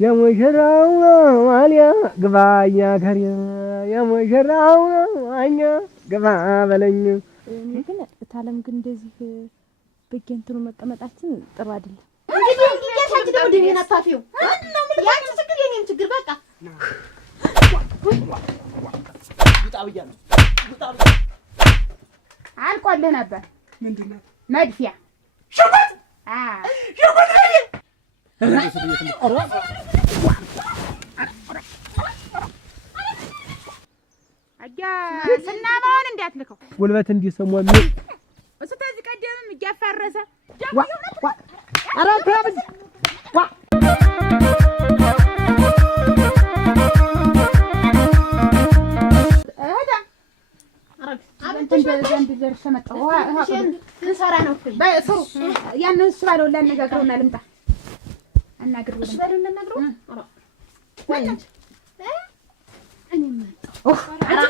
የሙሽራው ዋልያ ግባኛ ከሪያ የሙሽራው ዋኛ ግባ በለኝ። ግን ታለም ግን እንደዚህ በእንትኑ መቀመጣችን ጥሩ አይደለም። እንግዲህ ያሳጅ ደግሞ ደሜን አታፊው ያንቺ ችግር የኔም ችግር በቃ ውጣ ብያለሁ። አልቆልህ ነበር። ምንድን ነው መድፊያ ሽጉጥ? ሽጉጥ ስናባውን እንዳትልከው ጉልበት እንዲሰሙ እሱ ተዚህ ቀደምም እያፈረሰ ኧረ ተያብኝ ልሰራ ነው ያንን እሱ ባለው ላነጋግረውና ልምጣ አናግረው እሱ ባለው እናናግረው ወይ አንቺ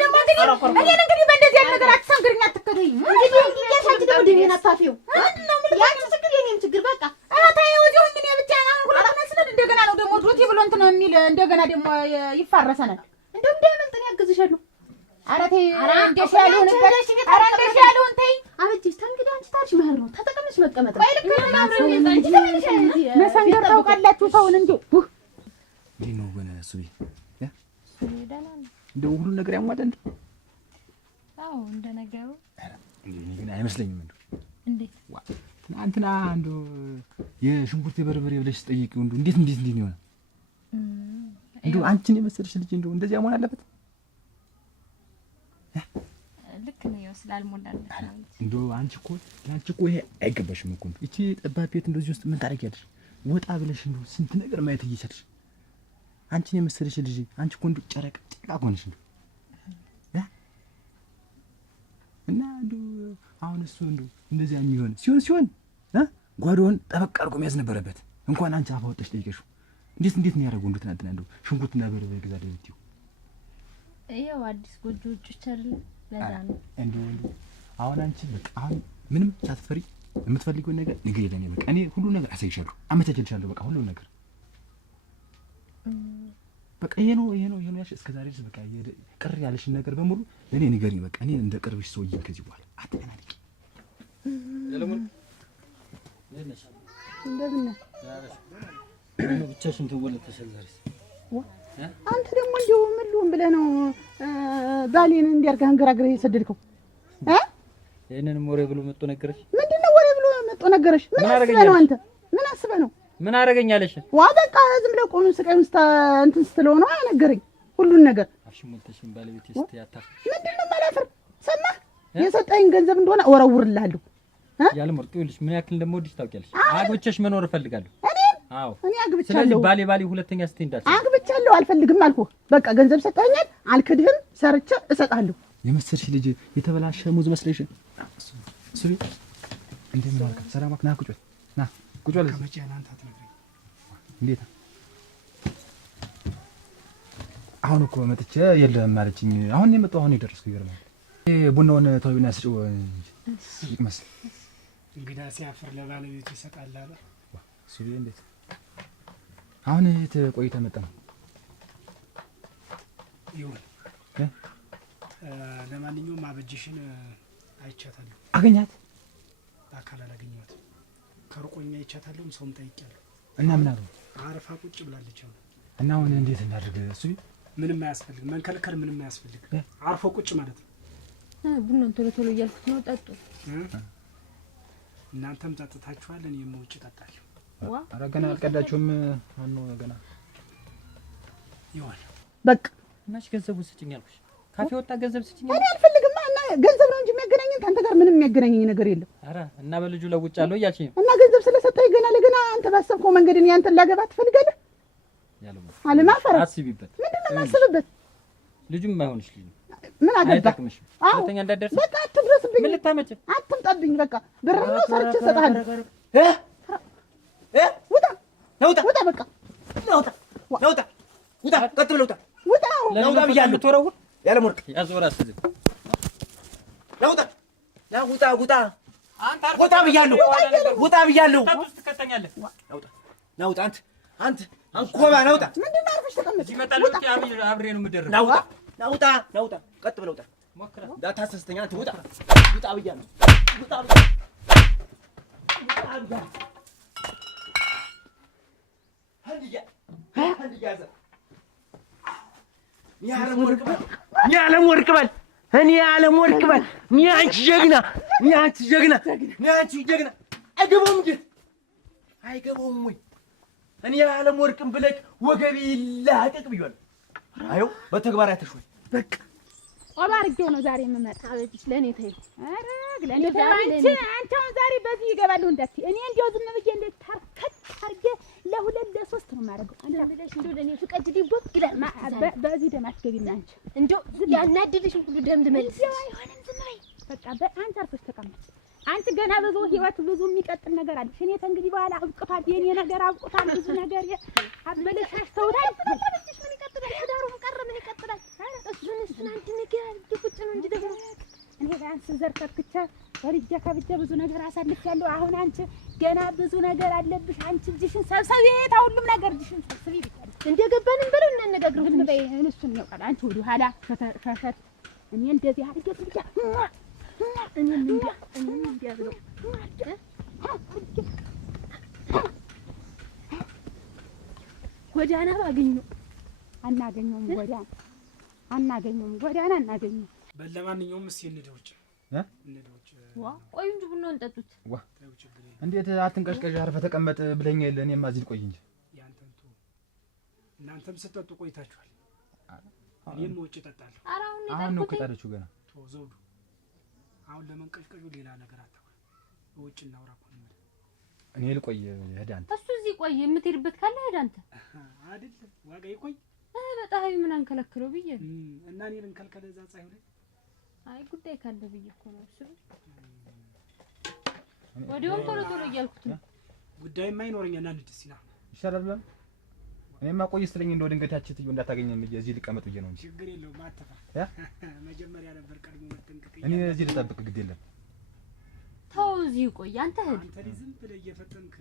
ደግሞ እንግዲህ በእንደዚህ አይነት ነገር አትሰንግሪኝ፣ አትከተይኝ። እንግዲህ ያሳጅ ደግሞ ደሜን አታፊው ያንቺ ችግር የኔም ችግር በቃ ታየው እዚሁ እኔ ብቻ አሁን ሁለት መስለን እንደገና ነው ደግሞ ዶቴ ብሎ እንትን የሚል እንደገና ደግሞ ይፋረሰናል። እንደው እንደምንጥን ያግዝሻለሁ። ኧረ ተይ እንደሽ ያለውን ኧረ እንደሽ ያለውን ተይ አበጅሽ እንግዲህ አንቺ ታሪሽ መህር ነው ተጠቅመሽ መቀመጥ ነው። አይልክ አብረን እንጂ ተመልሰን መሰንገር ታውቃላችሁ ሰውን እንዴ ምን ነው ወነ ሱቢ እንደው ሁሉ ነገር ያሟላ እንዴ? አዎ እንደነገሩ እኔ ግን አይመስለኝም። እንዴ ትናንትና እንደው የሽንኩርት በርበሬ ብለሽ ጠይቂው እንደው እንዴት ነው እንደው አንቺን የመሰለሽ ልጅ እንደው እንደዚህ መሆን አለበት? ልክ ነው ያው ስላልሞላለት ነው እንደው አንቺ እኮ ይሄ አይገባሽም እኮ እቺ ጠባብ ቤት እንደዚህ ውስጥ ምን ታደርጊያለሽ? ወጣ ብለሽ እንደው ስንት ነገር ማየት እየቻልሽ አንቺን የመሰለሽ ልጅ አንቺ እኮ እንደው ጨረቃ ሆነሽ እንደው እና እንደው አሁን እሱ እንደው እንደዚያ የሚሆን ሲሆን ጓዶውን ጠበቅ አድርጎ መያዝ ነበረበት። እንኳን አንቺ አፋ ወጣሽ ጠይቀሽው እንዴት ነው ያደረገው? እንደው ትናንትና እንደው ሽንኩርትና በርበሬ ገዛ ደብቲው ያው አዲስ ጎጆ ውጭ አይደል ለዛ ነው እንደው አሁን አንቺ በቃ አሁን ምንም ሳትፈሪ የምትፈልጊው ነገር ንገሪ ለኔ። በቃ እኔ ሁሉ ነገር አሳይሻለሁ፣ አመቻችልሻለሁ። በቃ ሁሉ ነገር በቃ ይሄ ነው ያልሽ እስከ ዛሬ ድረስ በቃ ቅር ያለሽን ነገር በሙሉ ለኔ ንገሪኝ። በቃ እኔ እንደ ቅርብሽ ሰው ይይን ከዚህ በኋላ አትናንቂ። ለለሙን ለነሽ እንደምን ነው ብቻሽን ተወለተሽ ዛሬስ አንተ ደግሞ እንደው ምን ልሁን ብለህ ነው ባሌን እንዲያርጋ አንገራግረህ የሰደድከው? ይሄንንም ወሬ ብሎ መጥቶ ነገረሽ? ምንድነው ወሬ ብሎ መጥቶ ነገረሽ? ምን አስበህ ነው አንተ? ምን አስበህ ነው? ምን አረጋኛለሽ? ዋ በቃ ዝም ብለህ ቆም ስቀም እንትን ስትለው ነው ነገረኝ ሁሉን ነገር። አሽሙልተሽም ባለቤት እስቲ ያታፍ ምንድነው ማላፈር? ሰማህ? የሰጠኝ ገንዘብ እንደሆነ ወረውርልሃለሁ። ያልመርጡ ይልሽ ምን ያክል እንደምወድሽ ታውቂያለሽ። አግብቼሽ መኖር እፈልጋለሁ። አዎ እኔ አግብቻለሁ። ስለዚህ ባሌ ሁለተኛ ስትይ እንዳትይ። አግብቻለሁ አልፈልግም አልኩህ። በቃ ገንዘብ ሰጠኸኛል፣ አልክድህም፣ ሰርቼ እሰጣለሁ። የመሰልሽ ልጅ የተበላሸ ሙዝ መስለሽ እሱ እንደምን አልከ? ሰላም አክና ቁጭ ና ቁጭ በል። ከመቼ አንተ አትነግረኝ? እንዴት አሁን እኮ መጥቼ የለም ማለችኝ። አሁን የመጣው አሁን የደረስኩ ይገርማል። ቡናውን ተውቢና ስጪው ይመስል እንግዳ ሲያፍር ለባለቤቱ ይሰጣል አለ እሱ። እንዴት አሁን ቆይታ መጣ ነው ይሁን። ለማንኛውም አበጅሽን አይቻታለሁ። አገኛት? በአካል አላገኘኋትም። ከሩቆኛ አይቻታለሁ። ሰውም ጠይቄያለሁ። እና ምን አሉ? አረፋ ቁጭ ብላለች። እና አሁን እንዴት እናድርግ? እሱ ምንም አያስፈልግ፣ መንከልከል ምንም አያስፈልግ። አርፎ ቁጭ ማለት ነው። ቡናን ቶሎ እያልኩት ነው። ጠጡ። እናንተም ጠጥታችኋል፣ እኔም ውጭ እጠጣለሁ። ኧረ ገና አልቀዳችሁም? አኑ ገና ይሆን በቃ እናሽ ገንዘቡን ስጭኝ አልኩሽ። ካፌ ወጣ ገንዘብ ስጭኝ። እኔ አልፈልግም። እና ገንዘብ ነው እንጂ የሚያገናኘኝ ከአንተ ጋር ምንም የሚያገናኘኝ ነገር የለም። ኧረ እና በልጁ ለውጫለሁ እያልሽኝ ነው? እና ገንዘብ ስለሰጠኝ ገና ለገና አንተ ባሰብከው መንገድ እኔ አንተን ላገባ ትፈልጋለህ? አለማፈር አስቢበት። ምንድነው የማስብበት? ልጁም የማይሆንሽ ልጅ ነው። ምን አገባህ? ሁለተኛ እንዳትደርስ በቃ አትድረስብኝ። ምን ልታመጭ? አትምጣብኝ። በቃ ብር ነው ሰርቼ እሰጥሃለሁ። ውጣ ውጣ፣ በቃ ውጣ፣ ቀጥ ብለህ ውጣ፣ ውጣ ብያለሁ። ተወረውር ያለ ሞርክ ያዞራ አስይዝ። ውጣ ብያለሁ። ውጣ ብያለሁ። ትከተኛለህ። ናውጣ አንተ አንኮባ ናውጣ። ምንድን ነው አርፈሽ ተቀመጥ። ይመጣል ወጥ አብሬ ነው የምደረገው። ናውጣ ቀጥ ብለው ውጣ። ሞክራ እንዳታሰስተኛ አንተ ውጣ ብያለሁ። ውጣ የዓለም ወርቅ በል እኔ የዓለም ወርቅ በል እኔ አንቺ ጀግና አይገባውም ወይ? እኔ የዓለም ወርቅም ብለህ ወገቤ ይላቀቅ ብያለሁ። አየው በተግባር ያተሽወይ በቃ ቆባ አድርጌው ነው ዛሬ የምመጣ። አቤትሽ ለእኔ ተይው። ኧረ ለእኔ አንቺ አሁን ዛሬ በዚህ ይገባለሁ እንዳትዪ። እኔ እንደው ዝም ብዬ እንዴት ታርከት አድርጌ ለሁለት ለሶስት ነው የማደርገው። አንተ ብለሽ እንደው ለእኔ ፍቀጅ ዲቦክ ይላል። በዚህ ደም አትገቢም አንቺ። እንደው ያናድድሽን ሁሉ ደም ትመልስ። አይሆንም ዝም በይ በቃ። አንቺ አርፈሽ ተቀመጭ። አንቺ ገና ብዙ ህይወት ብዙ የሚቀጥል ነገር አለሽ። እኔ ከእንግዲህ በኋላ አብቅቷል። የኔ ነገር አብቅቷል። ብዙ ነገር አበለሻሽተውታል። ምን ይቀጥላል? ትዳሩም ቀረ ምን ይቀጥላል? እሱን አንድ ነገር ቁጭ ነው እንጂ ደግሞ እኔ ቢያንስ ዘር ከብቻ ወልጄ ከብቻ ብዙ ነገር አሳልፌያለሁ። አሁን አንቺ ገና ብዙ ነገር አለብሽ። አንቺ እጅሽን ሰብሰቢ፣ ሁሉም ነገር እጅሽን ሰብሰቢ ይባላል። እንደገባንም ብለው እናነጋግር። ዝም በይ እሱን ያውቃል። አንቺ ወዲህ ኋላ ፈሸት እኔ እንደዚህ አድርጌ ብቻ እኔም እንዲያ ብለው ጎዳና ባገኘው አናገኘውም። አናገኘውም። ለማንኛውም እስኪ እንደውጭ ቆይ እንጂ ቡናውን ጠጡት። እንዴት አትንቀሽቀሽ አርፈህ ተቀመጥ ብለኝ የለ እኔማ እዚህ ልቆይ እንጂ ያንተን ቱ እናንተም ስትጠጡ ቆይታችኋል። እኔም ውጭ እጠጣለሁ። አሁን ነው ከጣደችው ገና ዘውዱ አሁን ለመንቀሽቀሹ ሌላ ነገር አታውቅም። ውጭ እናውራ እኮ ነው። እኔ ልቆይ ሄድ አንተ እሱ እዚህ ቆይ የምትሄድበት ካለ ሄድ አንተ አይደል ዋጋ ይቆይ በጣም ምን አንከለክለው ብዬ እና እኔ ልንከልከለ እዛ ፀሐይ ላይ አይ ጉዳይ ካለ ብዬ እኮ ነው። እሱ ወዲያውም ቶሎ እያልኩት ነው። ጉዳይማ ይኖረኛል። አንድ ደስ ይላል ይሻላል ብለን እኔማ ቆይ ስትለኝ እንደው ድንገት ያቺ ትዩ እንዳታገኘን እዚህ ልቀመጥ ብዬ ነው እንጂ ችግር የለውም። አትፈራ መጀመሪያ ነበር ቀድሞ መጠንቀቅ። እኔ እዚህ ልጠብቅ ግድ የለም። ተው እዚህ ቆይ አንተ ሄድ። አንተ ዝም ብለህ እየፈጠንክ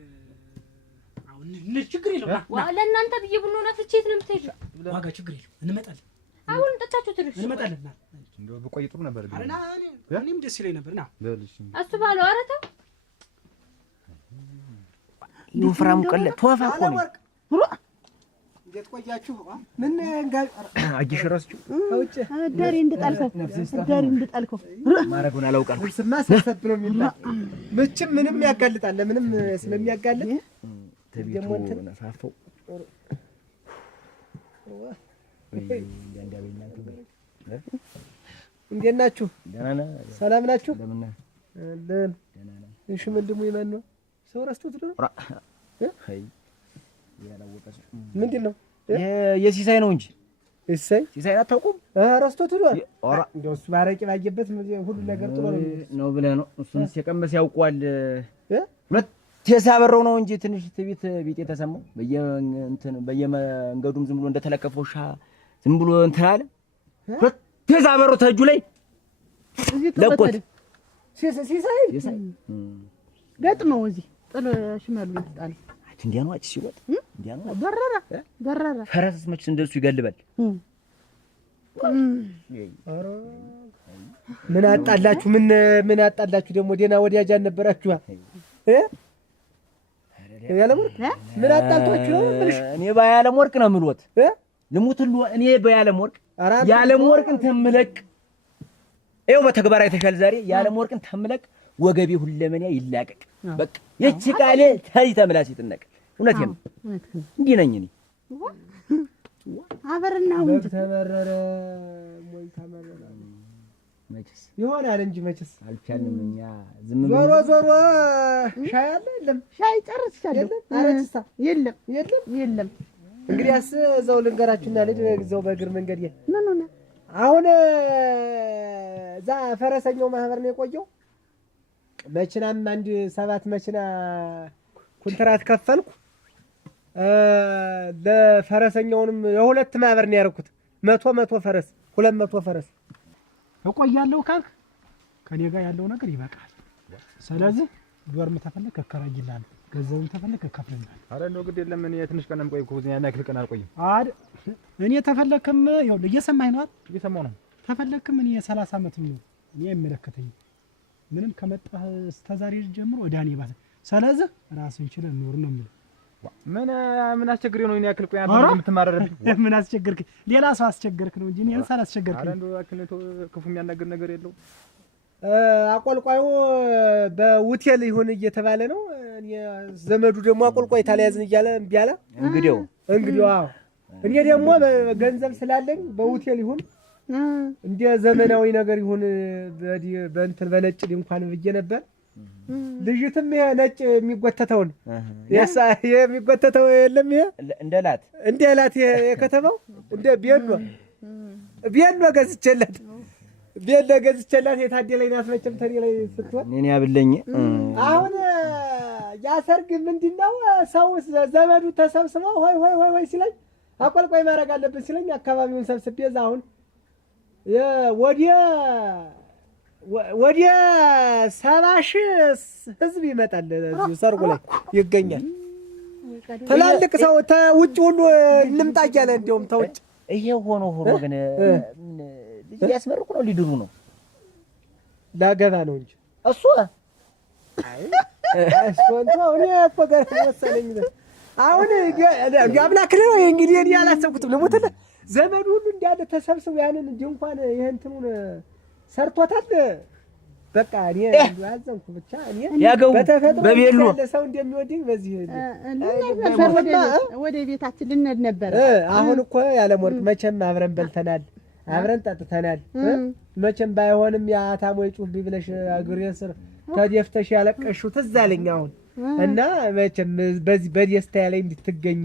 አሁን ችግር የለውም። ለእናንተ ብዬ ቡና ነፍቼ የት ነው የምትሄጂው? ዋጋ ችግር የለውም። እንመጣለን። አሁን ጠጣችሁ ትርሽ እንመጣለን። እንደው በቆይ ጥሩ ነበር ግን አረና እኔም ደስ ይለኝ ነበር። ና በልሽ እሱ ባለው ኧረ ተው ሉፍራም ቀለ ተወፋ እኮ ነው። እንዴት ቆያችሁ? ምን አጅሽ ረስቹ አውጭ ዳሪ እንድጣልከው ማረጉን አላውቃለሁ። ስማ ሰሰብ ነው የሚባል መቼም ምንም ያጋልጣል። ለምንም ስለሚያጋልጥ ደግሞ ነፋፈው እንዴት ናችሁ? ሰላም ናችሁ? እሺ ምንድነው የማን ነው ሰው ረስቶት ነው? ምንድን ነው የሲሳይ ነው እንጂ ሲሳይ አታውቁም? ረስቶት ነው። እንደው እሱ ባረቂ ባየበት ሁሉ ነገር ጥሎ ነው ብለህ ነው። እሱንስ የቀመሰ ያውቀዋል። ሁለት የሳበረው ነው እንጂ ትንሽ ትቢት ቢጤ ተሰማው። በየመንገዱም ዝም ብሎ እንደተለከፈው ሻ ዝም ብሎ እንትን አለ። ሁለት የሳበረው ተጁ ላይ ለቆት ሲሳይ ገጥመው እዚህ ጥሎ ሽመሉ ይጣል እንዲያ ነው። አጭ ሲወጥ እንዲያ ነው። ገረረ ፈረስስ መች እንደሱ ይገልባል። ምን አጣላችሁ? ምን አጣላችሁ ደግሞ? ደህና ወዲያጃ ነበራችሁ ያለም ወርቅ ምን አጣልቷችሁ ነው? እኔ ባያለም ወርቅ ነው የምልወት ልሙትሉ። እኔ ባያለም ወርቅ ያለም ወርቅን ተምለቅ ይኸው በተግባር አይተሻል። ዛሬ ያለም ወርቅን ተምለቅ ወገቤ ሁለመኛ ይላቀቅ። በቃ የቺ ቃሌ ታይ ተምላሽ ይጥነቅ። እውነቴን ነው። እንዲህ ነኝ እኔ አበርና ወንድ ተመረረ ሞይ ተመረረ መችስ ይሆናል እንጂ መችስ አልቻልንም እኛ ዝም ብለን ዞሮ ሻይ አለ የለም? ሻይ ጨርሻለሁ። አረችሳ የለም። እንግዲያስ እዛው ልንገራችሁና ልጅ እዛው በእግር መንገድ ምን ሆነ? አሁን እዛ ፈረሰኛው ማህበር ነው የቆየው። መኪናም አንድ 7 መኪና ኮንትራት ከፈልኩ። ለፈረሰኛውንም የሁለት ማህበር ነው ያደረኩት። 100 ፈረስ 200 ፈረስ እቆያለሁ ካልክ ከኔ ጋር ያለው ነገር ይበቃል። ስለዚህ ዶርም ተፈለክ ከከራይልሃል። ገንዘቡን ተፈለከ ከፍለናል። ኧረ እንደው ግድ የለም እኔ ትንሽ ቀን ቆይ እኮ ያን ያክል ቀን አልቆይም። እኔ ተፈለክም ይኸውልህ እየሰማኸኝ ነው አይደል? እየሰማሁ ነው። ተፈለክም እኔ 30 ዓመት ነው እኔ አይመለከተኝም። ምንም ከመጣህ እስከ ዛሬ ጀምሮ ወደ እኔ ባሰ። ስለዚህ ራስን ችለህ ኑር ነው የምልህ። ምን አስቸግሬ ነው እኔ ያክል ቆይ አንተ የምትማረርብኝ? ምን አስቸገርክ? ሌላ ሰው አስቸገርክ ነው እንጂ እኔን ሳላስቸገርክ። ኧረ እንደው ያክል ክፉ የሚያናግር ነገር የለው። አቆልቋዩ በሆቴል ይሁን እየተባለ ነው። ዘመዱ ደግሞ አቆልቋይ ታለያዝን እያለ እምቢ አለ። እንግዲው አዎ እኔ ደግሞ ገንዘብ ስላለኝ በሆቴል ይሁን እንደ ዘመናዊ ነገር ይሁን በእንትን በነጭ እንኳን ብዬ ነበር። ልጅትም ይሄ ነጭ የሚጎተተውን የሚጎተተው የለም ይሄ እንደ ላት የከተማው እንደ ቢያኖ ገዝቼላት የታደለኝ ናት። መቼም ተኔ ላይ ስትሆን እኔ ያብለኝ አሁን ያሰርግ ምንድነው ሰው ዘመዱ ተሰብስበው ሆይ ሲለኝ አቆልቋይ ማድረግ አለብን ሲለኝ አካባቢውን ሰብስቤ እዛ አሁን ወዲያ 70,000 ህዝብ ይመጣል። እዚሁ ሰርጉ ላይ ይገኛል። ትላልቅ ሰው ተውጭ ሁሉ እንምጣ እያለ እንደውም ተውጭ ይሄ ሆኖ ግን ልጅ ሊያስመርቁ ነው ሊድሩ ነው ላገባ ነው እንጂ እሱ እኔ እኮ ጋር መሰለኝ አሁን አምላክ ነው እንግዲህ እኔ አላሰብኩትም። ልሞትልህ ዘመዱ ሁሉ እንዳለ ተሰብስቦ ያንን እንኳን ይሄን እንትኑን ሰርቶታል። በቃ እኔ ያዘንኩ ብቻ እኔ በተፈጥሮ በቤሎ ሰው እንደሚወደኝ በዚህ ወደ ቤታችን ልንሄድ ነበር። አሁን እኮ ያለም ወርቅ መቼም አብረን በልተናል፣ አብረን ጠጥተናል። መቼም ባይሆንም ያታሞይ ጩህ ብለሽ አግሬ ስር ተደፍተሽ ያለቀሽው ትዝ አለኝ አሁን እና መቼም በዚህ በደስታ ላይ እንድትገኝ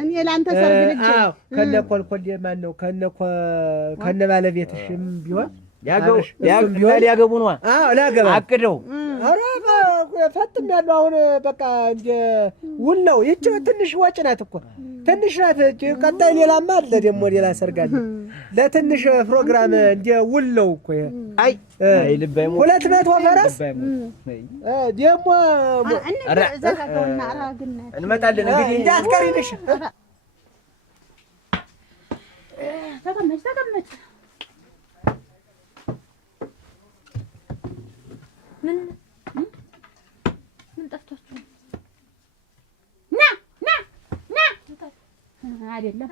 እኔ ላንተ ሰርግ ልጅ ከነ ኮልኮል ማን ነው ከነ ባለቤትሽም ቢሆን ሊያገቡ ነው። አዎ ላገባ አቅደው ኧረ ፈጥም ያለው አሁን በቃ እንደ ውል ነው። ይህች ትንሽ ወጭ ናት እኮ ትንሽ ናት። ቀጣይ ሌላማ አለ ደግሞ ሌላ ሰርግ አለ። ለትንሽ ፕሮግራም እንደ ውል ነው እኮ አይ ልባይ 200 ፈረስ ደግሞ እንመጣለን እንግዲህ እንዳትቀሪንሽ ተቀመጭ ምን ጠፍቷችሁ? ና አይደለም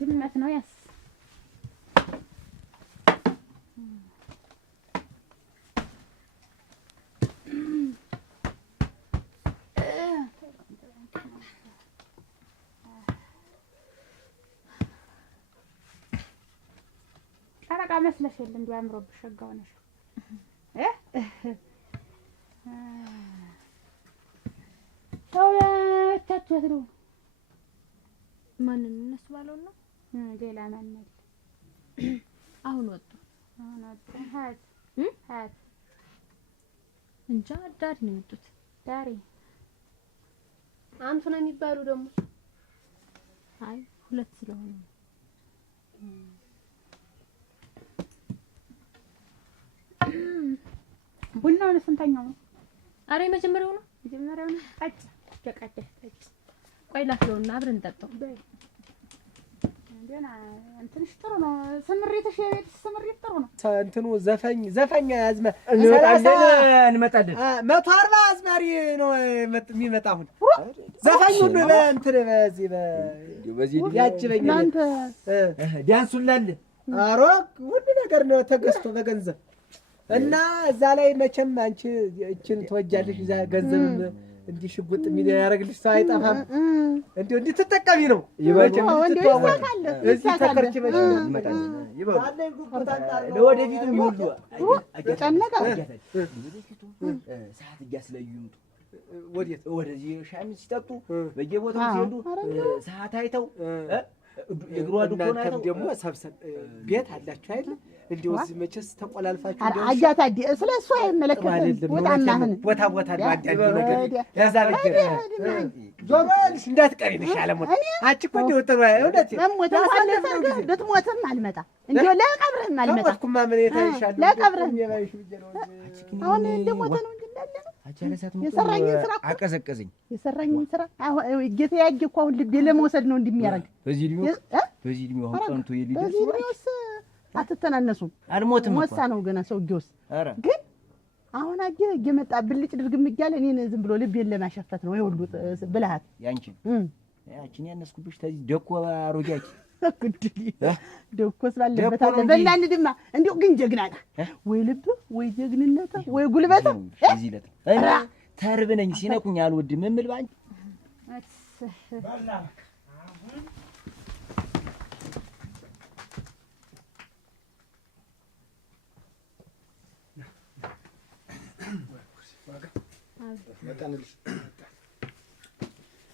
ድመት ነው ያስ ጨረቃ መስለሽ የለ እንደው አምሮብሽ ሸጋው ነሽ። ሰውታችሁ ነው ማንን እነሱ ባለው ነው ሌላ ማን ነው? አሁን ወጡ ሀት እንጃ ዳሪ ነው የመጡት። ዳሪ አንቱ ነው የሚባሉ ደግሞ አይ ሁለት ስለሆነ ቡናውን ስንተኛው ነው? አሬ መጀመሪያው ነው ጠጭ ደቀደህ ጠጭ ቆይ ላፍለውና አብረን እንጠጣው። እንደና እንትንሽ ጥሩ ነው። ስምሪትሽ የቤት ስምሪት ጥሩ ነው። እንትኑ ዘፈኛ ያዝመ እንመጣለን 140 አዝማሪ ነው የሚመጣ አሁን ዘፋኝ ሁሉ በእንትን በዚህ ያጅበኝ እናንተ ዳንሱላል አሮ ሁሉ ነገር ነው ተገዝቶ በገንዘብ እና እዛ ላይ መቼም አንቺ እቺን ተወጃለሽ እዛ ገንዘብ እንዲህ ሽጉጥ ምን ያረግልሽ ሰው አይጣፋም። እንዴ እንድትጠቀሚ ነው ይበልም እንድትተዋወቅ እዚህ ተከርችበሽ ይመጣል ይበል ለወደፊቱ ይሁሉ ተጨነቀ ለወደፊቱ ሰዓት እያስለዩ ወደዚህ ሻሚ ሲጠጡ በየቦታው ሲሄዱ ሰዓት አይተው የግሯ ዱኮና ደግሞ ሰብሰብ ቤት አላችሁ አይደል? እንዴው እዚህ መቼስ ተቆላልፋችሁ እንደው አጃታዲ ስለሱ አይመለከትም። ወጣናህን ቦታ ማዳዲ ነገር ያዛ በጀ ጆሮልሽ እንዳትቀሪ ነሽ አለሞት አንቺ እኮ እንደው ጥሩ እውነት ልትሞትም አልመጣ እንደው ለቀብርህም አልመጣ ተቆጥኩማ ምን የታይሻል ለቀብርህም አሁን እንደሞተ ነው እንጂ እንዳለ ነው አቻለሳት የሰራኝን ስራ አቀዘቀዘኝ። የሰራኝን ስራ አሁን ጌታ ያጌ እኮ አሁን ልቤ ለመውሰድ ነው እንደሚያደርግ። በዚህ እድሜው አሁን ቀንቶ የሊደርስ በዚህ እድሜውስ አትተናነሱም። አልሞትም ሞሳ ነው ገና ሰውዬውስ። ግን አሁን አጌ እየመጣ ብልጭ ድርግም እያለ እኔን ዝም ብሎ ልቤን ለማሸፈት ነው የሁሉ ብልሃት። ያንቺን ያነስኩብሽ ተዚህ ደኮ አሮጃች ደኮስ ባለበት አለ በእናንተ ድማ እንዲሁ ግን ጀግና ነህ ወይ ልብ ወይ ጀግንነት ወይ ጉልበት እዚህ ለት እኔ ተርብ ነኝ ሲነኩኝ አልወድም እምል ባንቺ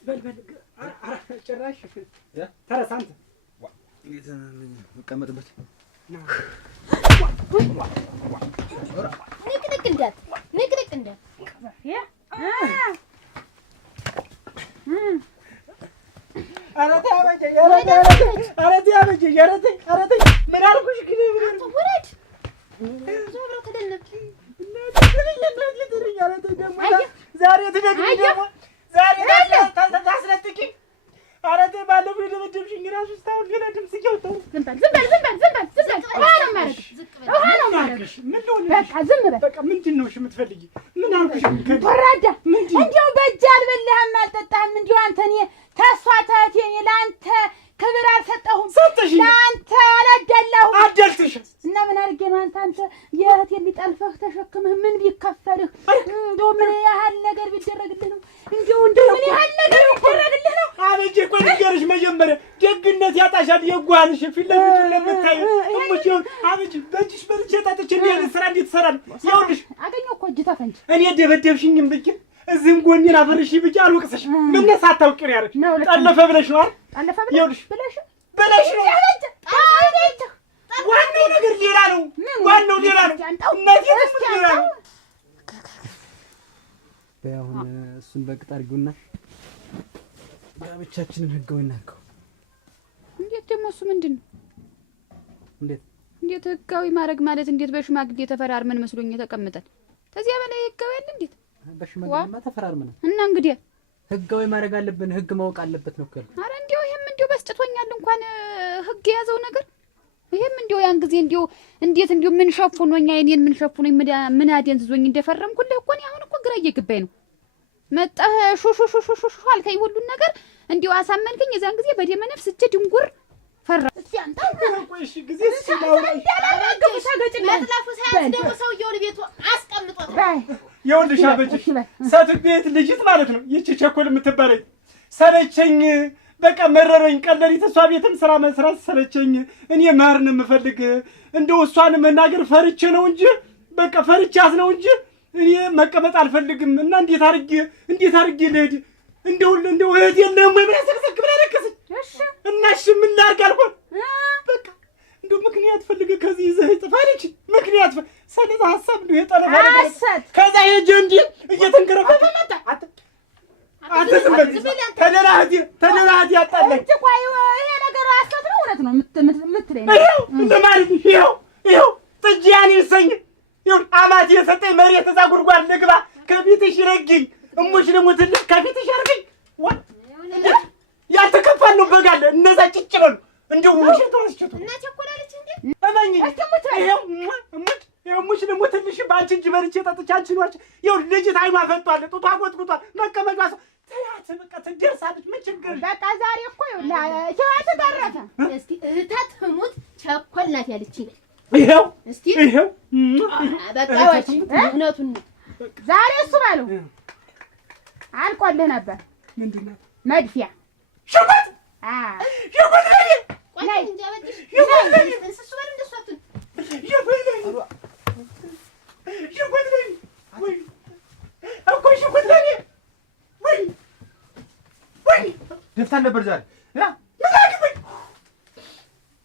በል ጭራሽ ተረሳ አንተ መቀመጥበት ንቅንቅ እንዳት ኧረ ተይ አበጀኝ ምን አልኩሽ ግን ውረድ ዞሮ ተደነቅ ዛሬ ትደግሚ ደግሞ ዛሬ ታስነጥቂ። ኧረ ተይ ባለፈው የደበደብሽኝ እራሱ እስካሁን ገና ድምፅ እያወጣሁ ዝም በል ውሃ ነው የማደርግሽ። በቃ ዝም በል። በቃ ምንድን ነው እሺ የምትፈልጊ? ምን አልኩሽ? ወራዳ እንዲያው በእጅ አልበላህም አልጠጣህም። እንዲያው አንተ እኔ ተስፋ ተህቴ እኔ ለአንተ ክብር አልሰጠሁም። ሰጠሽኝ። ለአንተ አላዳላሁም። አደልትሽ እና ምን አድርጌ ነው አንተ የእህቴን ሊጠልፈህ ተሸክመህ ምን ቢከፈልህ እንደው ምን ያህል ነገር ቢደረግልህ ነው? እንደው ምን ያህል ነገር ቢደረግልህ ነው? አበጀ እኮ ንገርሽ መጀመሪያ ደግነት ያጣሻል። የጓንሽ ፊት ለፊት ለምታይ እሙቼው አበጀ በእጅሽ በልቼ ጠጥቼ እንዲህ አይነት ስራ እንዴት ትሰራለህ? ይኸውልሽ አገኘሁ እኮ እጅ ተፈንጭ እኔ ደበደብሽኝም ብዬሽ እዚህም ጎኔን አፈርሽ ብዬሽ አልወቅስሽ። ምን ሳታውቂ ነው ያደረግሽ? ጠለፈ ብለሽ ነው አይደል? ጠለፈ ብለሽ ነው። ዋናው ነገር ሌላ ነው። ዋናው ሌላ ነው። እናቴ ሌላ ነው። አሁን እሱን በቅጥ አድርጊውና ጋብቻችንን ህጋዊ እናድርገው። እንዴት ደግሞ እሱ ምንድን ነው? እንዴት ህጋዊ ማድረግ ማለት እንዴት በሽማግሌ ተፈራርመን መስሎኝ ተቀምጠን ከዚያ በላይ ህጋዊ አለ? እንዴት በሽማግሌማ ተፈራርመን እና እንግዲህ ህጋዊ ማድረግ አለብን። ህግ ማወቅ አለበት ነው እኮ። ኧረ እንዲያው ይሄም እንዲያው በስጭቶኛል እንኳን ህግ የያዘው ነገር ይሄም እንዲያው ያን ጊዜ እንዲያው እንዴት እንዲያው ምን ሸፉኖኝ አይኔን ምን ሸፉኖኝ ምን አደንዝዞኝ እንደፈረምኩልህ እኮ ነው። አሁን እኮ ግራ እየገባኝ ነው። መጣህ ሹ አልከኝ ሁሉን ነገር እንዲያው አሳመንከኝ። የዛን ጊዜ በደመ ነፍስ እጄ ድንጉር ፈራ። እስቲ አንተ ቆይሽ ጊዜ ሲላውራይ ያላገቡ ሳገጭለት ለጥላፉ ሳያስ ደግሞ ሰውየው ቤቱ አስቀምጦት ይኸውልሽ አበጀሽ ሰት ቤት ልጅት ማለት ነው። ይቺ ቸኮል የምትባለኝ ሰለቸኝ፣ በቃ መረረኝ። ቀለሪት እሷ ቤትም ስራ መስራት ሰለቸኝ። እኔ ማር ነው የምፈልግ። እንደው እሷን መናገር ፈርቼ ነው እንጂ በቃ ፈርቻት ነው እንጂ እኔ መቀመጥ አልፈልግም። እና እንዴት አድርጌ ልሂድ? እንደው እህት የለህም ወይ ብላ ሰቅሰቅ ብላ ረከሰች። እና እሺ ምን ላድርግ አልኳት። በቃ እንደው ምክንያት ፈልገህ ከዚህ ይዘህ ጥፋለች። ምክንያት ሰለዛ ሀሳብ እንደው የጠለፋ ነገር ከዛ ሄጄ እንጂ እየተንከረፈፈ መጣ። ተደላህት ያጣለኝ እኮ ይሄ ነገር ሀሰት ነው እውነት ነው የምትለኝ ይኸው እንደማለት ይኸው ጥጄ ያን ይሰኝ ይኸው አማት የሰጠኝ መሬት እዛ ጉድጓድ ልግባ ከፊትሽ ይረግኝ እሙሽ ልሙትልሽ ከፊትሽ ያርገኝ ያልተከፋል ነው በጋለ እነዛ ጭጭ በሉ እንደው ሙሽ ተወስቸቱ እና ቸኮላለች እንዴ እመኝ ይኸው ሙሽ ልሙትልሽ ባንቺ እጅ በልቼ ጠጥቼ አንቺ ነው ይኸው ልጅት አይኗ ፈጧል ጡቷ ጎጥጉጧል መቀመጫ ተያት በቃ ትደርሳለች። ምን ችግር በቃ ዛሬ እኮ ይኸውልህ ተደረፈ። እስቲ እህታት ህሙት ቸኮል ናት ያለችኝ ይኸው እስቲ ይኸው በቃ ወጭ እውነቱን ነው። ዛሬ እሱ ባለው አልቆልህ ነበር። ምንድን ነው መድፊያ ሽጉጥ ሽጉጥ ቆይ እንጂ አበጅሽ እንስሱ በል እንደሷቱን ሽጉጥ ወይ እኮ ሽጉጥ ወይ ደፍታን ነበር ዛሬ ምን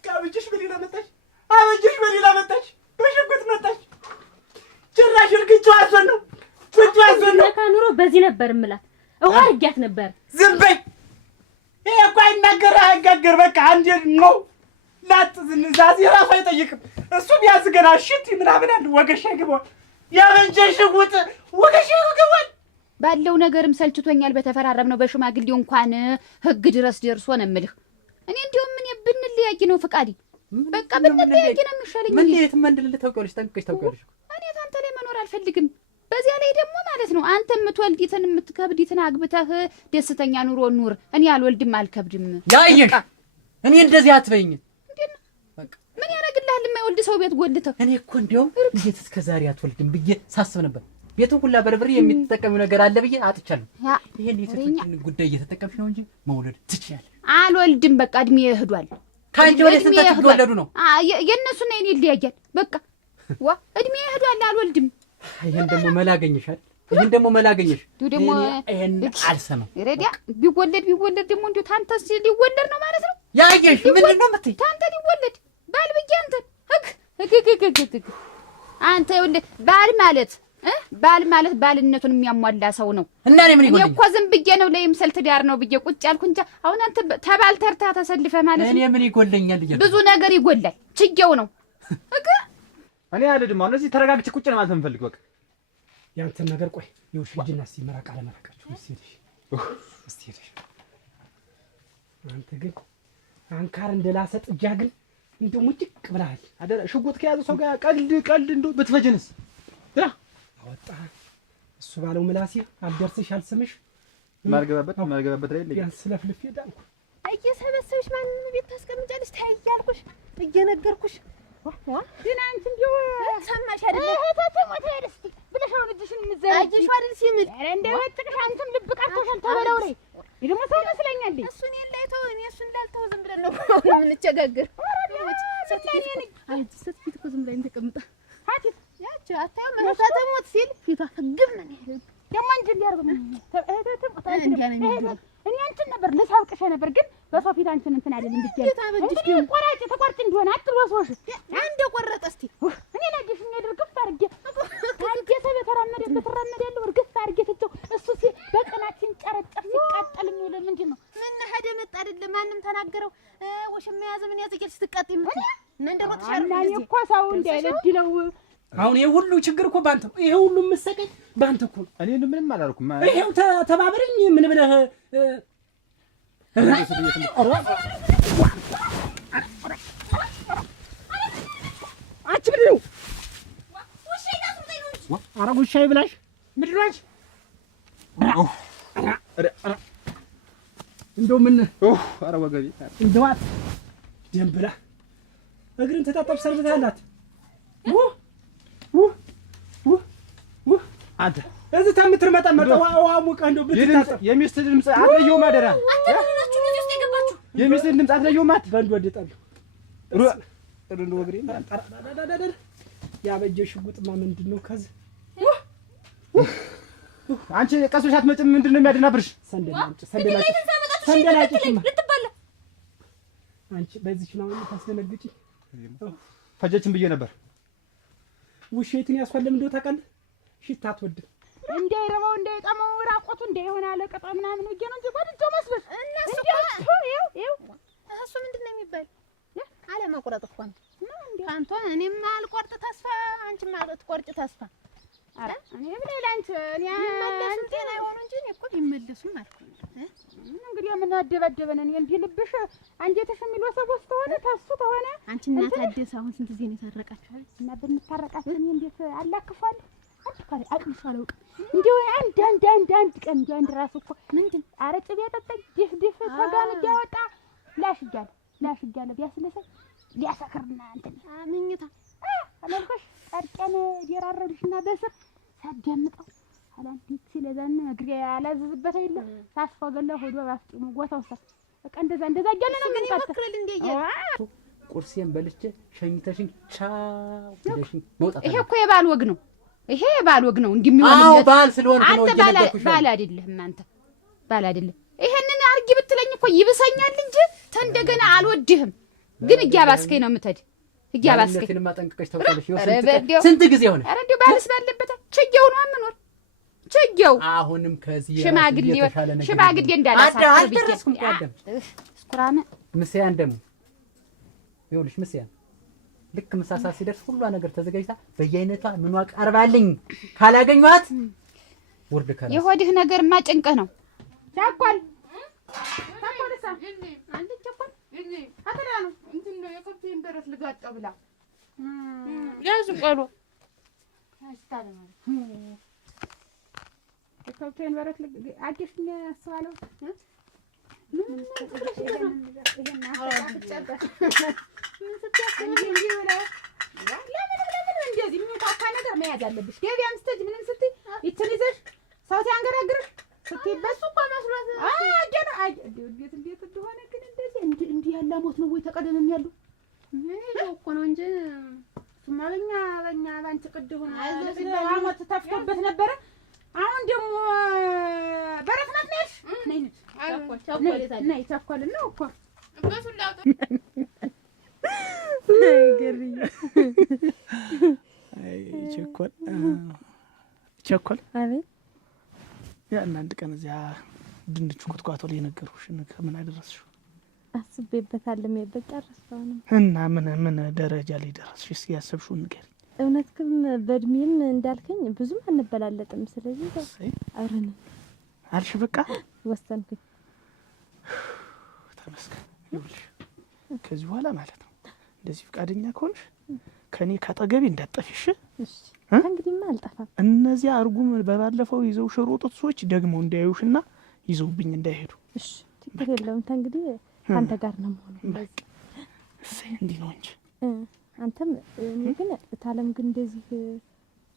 አበጀሽ በሌላ መጣች። አበጀሽ በሌላ መጣች። በሽጉጥ መጣች። ጭራሽ እርግጫው አዞን ነው ኑሮ በዚህ ነበር እምላት ውሃ አድርጊያት ነበር። ዝም በይ። ይሄ እኮ አይናገር በቃ አንዴ ነው ላጥ ዛዚ ራሱ አይጠይቅም። እሱ ቢያዝ ገና ሽት ምናምን አለ ወገሻ ይገባል። ያበጀሽ ሽጉጥ ወገሽ ይገባል። ባለው ነገርም ሰልችቶኛል። በተፈራረምነው በሽማግሌው እንኳን ህግ ድረስ ደርሶ ነው የምልህ። እኔ እንደውም ምን ብንለያይ ነው ፍቃዴ? በቃ ብንለያይ ነው የሚሻለኝ። ምን ለየት መንደል ታውቂያለሽ? ጠንቅቀሽ ታውቂያለሽ። እኔ ታንተ ላይ መኖር አልፈልግም። በዚያ ላይ ደግሞ ማለት ነው አንተ የምትወልዲትን የምትከብዲትን አግብተህ ደስተኛ ኑሮ ኑር። እኔ አልወልድም አልከብድም። ያየሽ እኔ እንደዚህ አትበይኝ። ምን ያደርግልሃል የማይወልድ ሰው ቤት ጎልተህ? እኔ እኮ እንደውም ልጅት እስከ ዛሬ አትወልድም ብዬ ሳስብ ነበር። ቤቱን ሁላ በርብሬ የሚተጠቀሚው ነገር አለ ብዬ አጥቻለሁ። ይሄን የሴቶችን ጉዳይ እየተጠቀምሽ ነው እንጂ መውለድ ትችያለሽ። አልወልድም በቃ እድሜ ይሄዷል። ካንቺ ወደ ስንት ትወለዱ ነው? የእነሱና የኔ ይለያያል። በቃ ዋ እድሜ ይሄዷል። አልወልድም። ይሄን ደግሞ መላገኝሻል። ይሄን ደግሞ መላገኝሽ ደግሞ ይሄን አልሰማም። ረዲያ ቢወለድ ደግሞ እንዴ ታንተስ ሊወለድ ነው ማለት ነው? ያየሽ ምንድን ነው የምትይ? ታንተ ሊወለድ ባል ብዬ አንተ ይኸውልህ ባል ማለት ባልነቱን የሚያሟላ ሰው ነው። እና እኔ እኮ ዝም ብዬ ነው ለይምሰል ትዳር ነው ብዬ ቁጭ ያልኩ እንጂ አሁን አንተ ተባል ተርታ ተሰልፈ ማለት ነው። እኔ ምን ይጎለኛል? ብዙ ነገር ይጎላል። ችየው ነው እኔ አልሄድም። አሁን እዚህ ተረጋግቼ ቁጭ ነው ማለት የምፈልግ። በቃ ያንተን ነገር ቆይ ይኸውልሽ፣ ሂጂና እስኪ መራቅ አለመራቃችሁ እስኪ ሄደሽ አንተ ግን አንካር እንደላሰ ጥጃ ግን እንደው ሙጭቅ ብለሃል። አደረ ሽጉጥ ከያዘ ሰው ጋር ቀልድ እንደው ብትፈጀንስ? አወጣ እሱ ባለው ምላሴ አልደርስሽ አልስምሽ ማልገባበት ላይ ያን ስለፍልፍ ዳንኩ። እየሰበሰብሽ ማንንም ቤት ታስቀምጫለሽ? ታይ እያልኩሽ እየነገርኩሽ ግን አንቺ እንደው ሰማሽ አይደለ? ተሞተ ደስቲ ብለሽ አሁን እጅሽን ምዘራጅሽ አይደል ሲምል እንደው ወጥቅሽ አንቺም ልብ ቀርቶሻል። ተበለው ላይ ደግሞ ሰው መስለኛል። እሱን የላይተው እኔ እሱን እንዳልተው ዝም ብለን ነው የምንቸጋገር። ስትፊት እኮ ዝም ብለን ተቀምጣ ሀቲት ያቸው አታየው መነሳተሞት ሲል ፊቷ ፍግም ነው ያለው። ደግሞ እንጂ እንዲያርገው እኔ አንቺን ነበር ልሳብቅሽ ነበር፣ ግን በሰው ፊት አንቺን እንትን አይደለም እንድትያል ቆራጭ ተቆርጭ እንደሆነ አትወሶሽ አንዴ ቆረጠ እስቲ እኔ ነግሽ የሚያደርግፍ አድርጌ አንዴ ሰው ተራመደ ያለው እርግፍ አድርጌ ትተው እሱ በቀናችን ጨረጨር ሲቃጠል የሚውል ምንድን ነው? ምን ሄደ መጣ አይደለም ማንም ተናገረው ወሽማ ያዘ ምን ያዘ ስትቃጥ ይምት እና እንደው ተሻለ እና እኮ ሰው እንዳይበድለው አሁን ይሄ ሁሉ ችግር እኮ ባንተ ነው። ይሄ ሁሉ መሰቀኝ ባንተ እኮ ነው። እኔ ምንም አላልኩም። ይሄው ተባበረኝ ምን ብለህ አንቺ ምንድን ነው? ኧረ ጉሻ ይብላሽ። ምንድን ነው አንቺ? እንደው ምን ኧረ ወገቤ እንደው ደም ብላ እግርን ተጣጣብ ሰርተሃላት አንተ እዚህ ተምትር መጣ ዋ ሙቀ እንደው ብትታጠብ የሚስት ድምፅ አትለየውም። አደራ የሚስት ድምፅ አትለየውም። በእንድ ወደጣሉ ሩን ወግሬ ያበጀሽ ሽጉጥማ ምንድን ነው? ከዚህ አንቺ ቀሶሽ አትመጭም። ምንድን ነው የሚያደናብርሽ? ሰንደላጭ ልትባለ አንቺ በዚህች ነው ታስደነግጪ። ፈጀችን ብዬ ነበር። ውሸትን ያስፈልም እንደው ታውቃለህ። ሽታ አትወድም። እንዳይረባው እንዳይጠማው ራቆቱ እንዳይሆን አለቀጣ ምናምን ወጌ ነው እንጂ ጓድጆ መስበስ እነሱ እሱ ምንድን ነው የሚባል አለመቁረጥ እኮ ነው። አንተ እኔም አልቆርጥ ተስፋ አንቺም አልቆርጥ ተስፋ። አረ እኔ ብለህ ላንቺ እኔ አንተ ነው የሆነ እንጂ እኔ እኮ ቢመለሱም አልኩኝ። እንግዲህ ምን አደበደበን? እኔ እንዲህ ልብሽ አንጀትሽ የሚልወሰወስ ተሆነ ተሱ ተሆነ አንቺ እና ታደሰ አሁን ስንት ጊዜ ነው የታረቃችሁ? እና ብንታረቃችሁ እኔ እንዴት አላክፋለሁ? አጥፋለሁ አቅምሻለሁ። እንዲሁ አንድ ቀን እንዲሁ አንድ ራሱ እኮ ምንድን አረጭ ቢያጠጣኝ ድፍ ተጋን እያወጣ ላሽ እያለ ቢያስለሰኝ ሊያሰክርና እንትን ምኝታ አላልኩሽ? ጻድቃን ዲራረዱሽና በስር ሳዳምጠው አላንቲት ሲለዛና እግሬ አላዘዝበት አይደለም ሳስፈገለው ሆዶ ባፍጥሙ ጎታው ሰ በቃ እንደዛ እያለ ነው ምን ይመክራል እንዴ? ቁርሴን በልቼ ሸኝተሽኝ ቻው ብለሽኝ መውጣት። ይሄ እኮ የባል ወግ ነው። ይሄ የባል ወግ ነው እንደሚሆንለት። አዎ ባል ስለሆነ ነው እንጂ ባል አይደለም። አንተ ባል አይደለም። ይሄንን አርጊ ብትለኝ እኮ ይብሰኛል እንጂ እንደገና አልወድህም። ግን እያባስከኝ ነው የምትሄድ እያባስከኝ። ለምን ማጠንቀቀሽ ታውቃለሽ? ስንት ጊዜ ሆነ? ኧረ እንደው ባልስ ባለበት ችየው ነው የምኖር ችየው። አሁንም ከዚህ ሽማግሌ እንዳላሳት አልደረስኩም። ቀደም ስኩራነ ምስያን ደግሞ ይኸውልሽ ምስያን ልክ ምሳሳ ሲደርስ ሁሉ ነገር ተዘጋጅታ በየአይነቷ ምኗ ቀርባልኝ ካላገኘኋት ወርድ ከራስ የሆድህ ነገርማ ጭንቅ ነው። ቻኳል ታቆልሳ አንተ ቻኳል አተራ ነው እንትን ነው የከብቴን በረት ልጋጣ ብላ ያዙ ቀሎ አስታለ ማለት የከብቴን በረት አዲስ ነው ያስዋለው ምን እንደዚህ የሚታካ ነገር መያዝ አለብሽ። ገበያም ስትሄጂ ምንም ስትይ ይችን ይዘሽ ሰው ሲያንገራግርሽ ስትይበሱ እኮ መስሎት እንዴት እንደሆነ ግን እንደዚህ እንዲህ ያለ ሞት ነው ወይ ተቀደመም ያሉ እኮ ነው እንጂ እሱማ በእኛ ባንቺ ቅድ ሆነ ሞት ተፍቶበት ነበረ። አሁን ደግሞ በረት ናት ነሽ ነይ ቸኮል ነው እኮ ቸኮል አቤት ያን አንድ ቀን እዚያ ድንቹ ቁጥቋጦ ላይ የነገርኩሽን ከምን አደረስሽው? አስቤበታለሁ የበጨረስኩ ነው። እና ምን ደረጃ ላይ ደረስሽ? እስኪ ያሰብሽውን ንገሪኝ። እውነት ግን በእድሜም እንዳልከኝ ብዙም አንበላለጥም። ስለዚህ አብረን አልሽ። በቃ ወሰንኩኝ። ተመስገን። ይኸውልሽ ከዚህ በኋላ ማለት ነው እንደዚህ ፈቃደኛ ከሆንሽ ከኔ ካጠገቤ እንዳትጠፊሽ። እሺ እንግዲህማ አልጠፋም። እነዚያ አርጉም በባለፈው ይዘው ሽሮጡት ሰዎች ደግሞ እንዳያዩሽና ይዘውብኝ እንዳይሄዱ። እሺ ችግር የለውም። እንግዲህ አንተ ጋር ነው የምሆነው። በቃ እሰይ እንዲህ ነው እንጂ አንተም ግን ታለም ግን እንደዚህ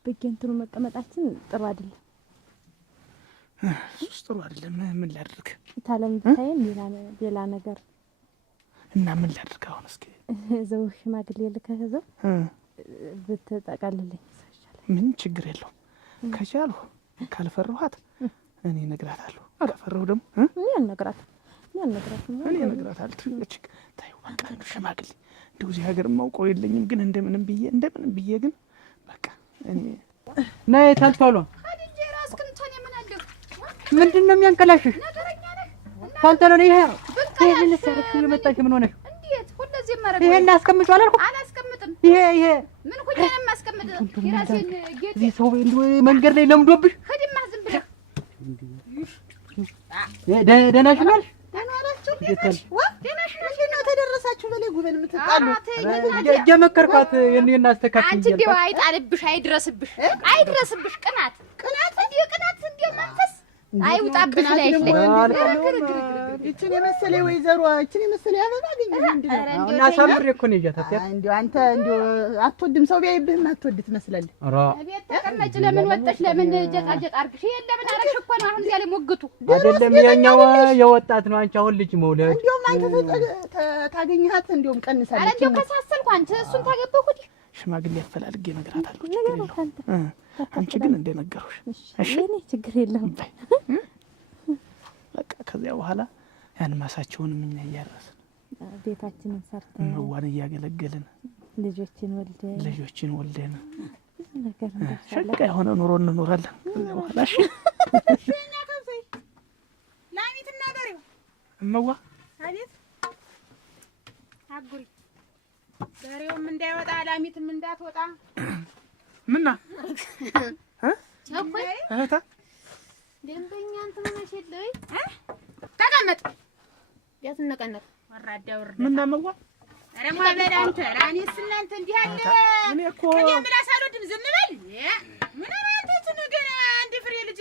በየእንትኑ መቀመጣችን ጥሩ አይደለም። እሱስ ጥሩ አይደለም። ምን ላድርግ? ታለም ብታይም ሌላ ነገር እና ምን ላድርግ? አሁን እስኪ ዘው ሽማግሌ ልከህ ዘው ብትጠቀልልኝ ይሻላል። ምን ችግር የለውም። ከቻልሁ ካልፈራኋት እኔ እነግራታለሁ። ከፈራሁ ደግሞ እኔ እነግራታለሁ። ታዩ በቃ ሽማግሌ እንደው እዚህ ሀገር የማውቀው የለኝም፣ ግን እንደምንም ብዬ ግን በቃ እኔ ነይ ታልቷል። አዲጄ ራስክን ቶኔ ምን አለው? ምንድነው የሚያንቀላሽሽ? ነገረኛ ነህ። ታልቷል ነው ይሄ ይሄን ሰረፍ የመጣሽ ምን ሆነሽ? እንዴት ሁለዚህ ማረግ ይሄን አስቀምጪው አላልኩ? አላስቀምጥም። ይሄ ምን ሁሉንም ማስቀምጥ የራሴን ጌጥ እዚህ ሰው መንገድ ላይ ለምዶብሽ ከድማ ዝም ብለህ ደህናሽ ነሽ? ደህናሽ ነው ተደረሳችሁ በላይ ጉበን የምትጣሉ እየመከርኳት የኔና አስተካክል። አንቺ እንደው አይጣልብሽ አይድረስብሽ ቅናት እንደ መንፈስ አይውጣብሽ ላይ ይችን የመሰለ ወይዘሮ ይችን የመሰለ አበባ አገኘህ እንዴ? እና ሳምሬ እኮ ነው ይያታት እንዴ አንተ እንዴ አትወድም ሰው ቢያይብህም አትወድ ትመስላለህ። ኧረ ቤት ተቀመጭ። ለምን ወጣሽ? ለምን ጀጣጀጥ አርግሽ? ይሄን ለምን አረግሽ እኮ ነው አሁን እዚያ ላይ ሞግቱ አይደለም። ያኛው የወጣት ነው። አንቺ አሁን ልጅ መውለድ እንደውም አንተ ታገኘሃት እንደውም ቀንሳለች። አረ እንደው ከሳሰልኩ አንተ እሱን ታገበኩ ሽማግሌ አፈላልጌ እነግራታለሁ። አንቺ ግን እንደነገርኩሽ እሺ እኔ ችግር የለውም። በቃ ከዚያ በኋላ ያን ማሳቸውንም እኛ እያረስን ቤታችንን ሰርተን መዋን እያገለገልን ልጆችን ወልደን ነገር ሸጋ የሆነ ኑሮ እንኖራለን። ከዚያ በኋላ እሺ እኛ ከፈይ ላሚትና በሬው እመዋ አቤት አጉሪ በሬውም እንዳይወጣ ላሚትም እንዳትወጣ ምና ቸኮይ እህታ ደንበኛ አንተ ምን ሸለይ ተቀመጥ ያስነቀነቅ ወራዳ ወርዳ ምና እመዋ ኧረ ማበል አንተ ራኔስ እናንተ እንዲህ አለ እኔ እኮ ከኔም ብላስ አልወድም። ዝም በል ምን አራንተ ገና አንድ ፍሬ ልጅ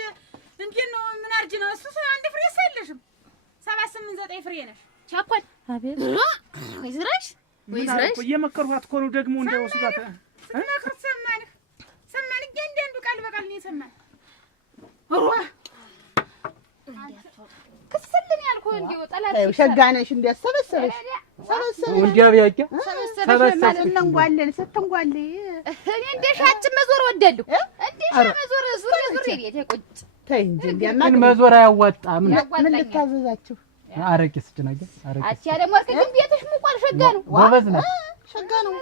እንዴት ነው? ምን አርጅ ነው እሱ? አንድ ፍሬ ሰለሽም 7 8 9 ፍሬ ነሽ። ቸኮል አቤት ወይዝራሽ እየመከርኋት እኮ ነው ደግሞ እንደወስዳት ስትመክር ሰማን እያንዳንዱ ቃል በቃል ነው የሰማን። ክስልን ያልኩህ እንዲሁ ጠላት ሸጋ ነሽ እንዲያሰበሰበሽ እንዲያ ቢያቂ ስትንጓለን እኔ እንደ ሻችን መዞር ወደድኩ። እንደ ሻ መዞር ዙር ቤት ቁጭ ተይ እንጂ እንዲያማ ግን መዞር አያዋጣም። ምን ልታዘዛችሁ? አረቄ ስጭናገ አረቄ አቻ ደግሞ ወርቅም ቤትሽ ሙቋል። ሸጋ ነው ጎበዝ ነው ሸጋ ነው።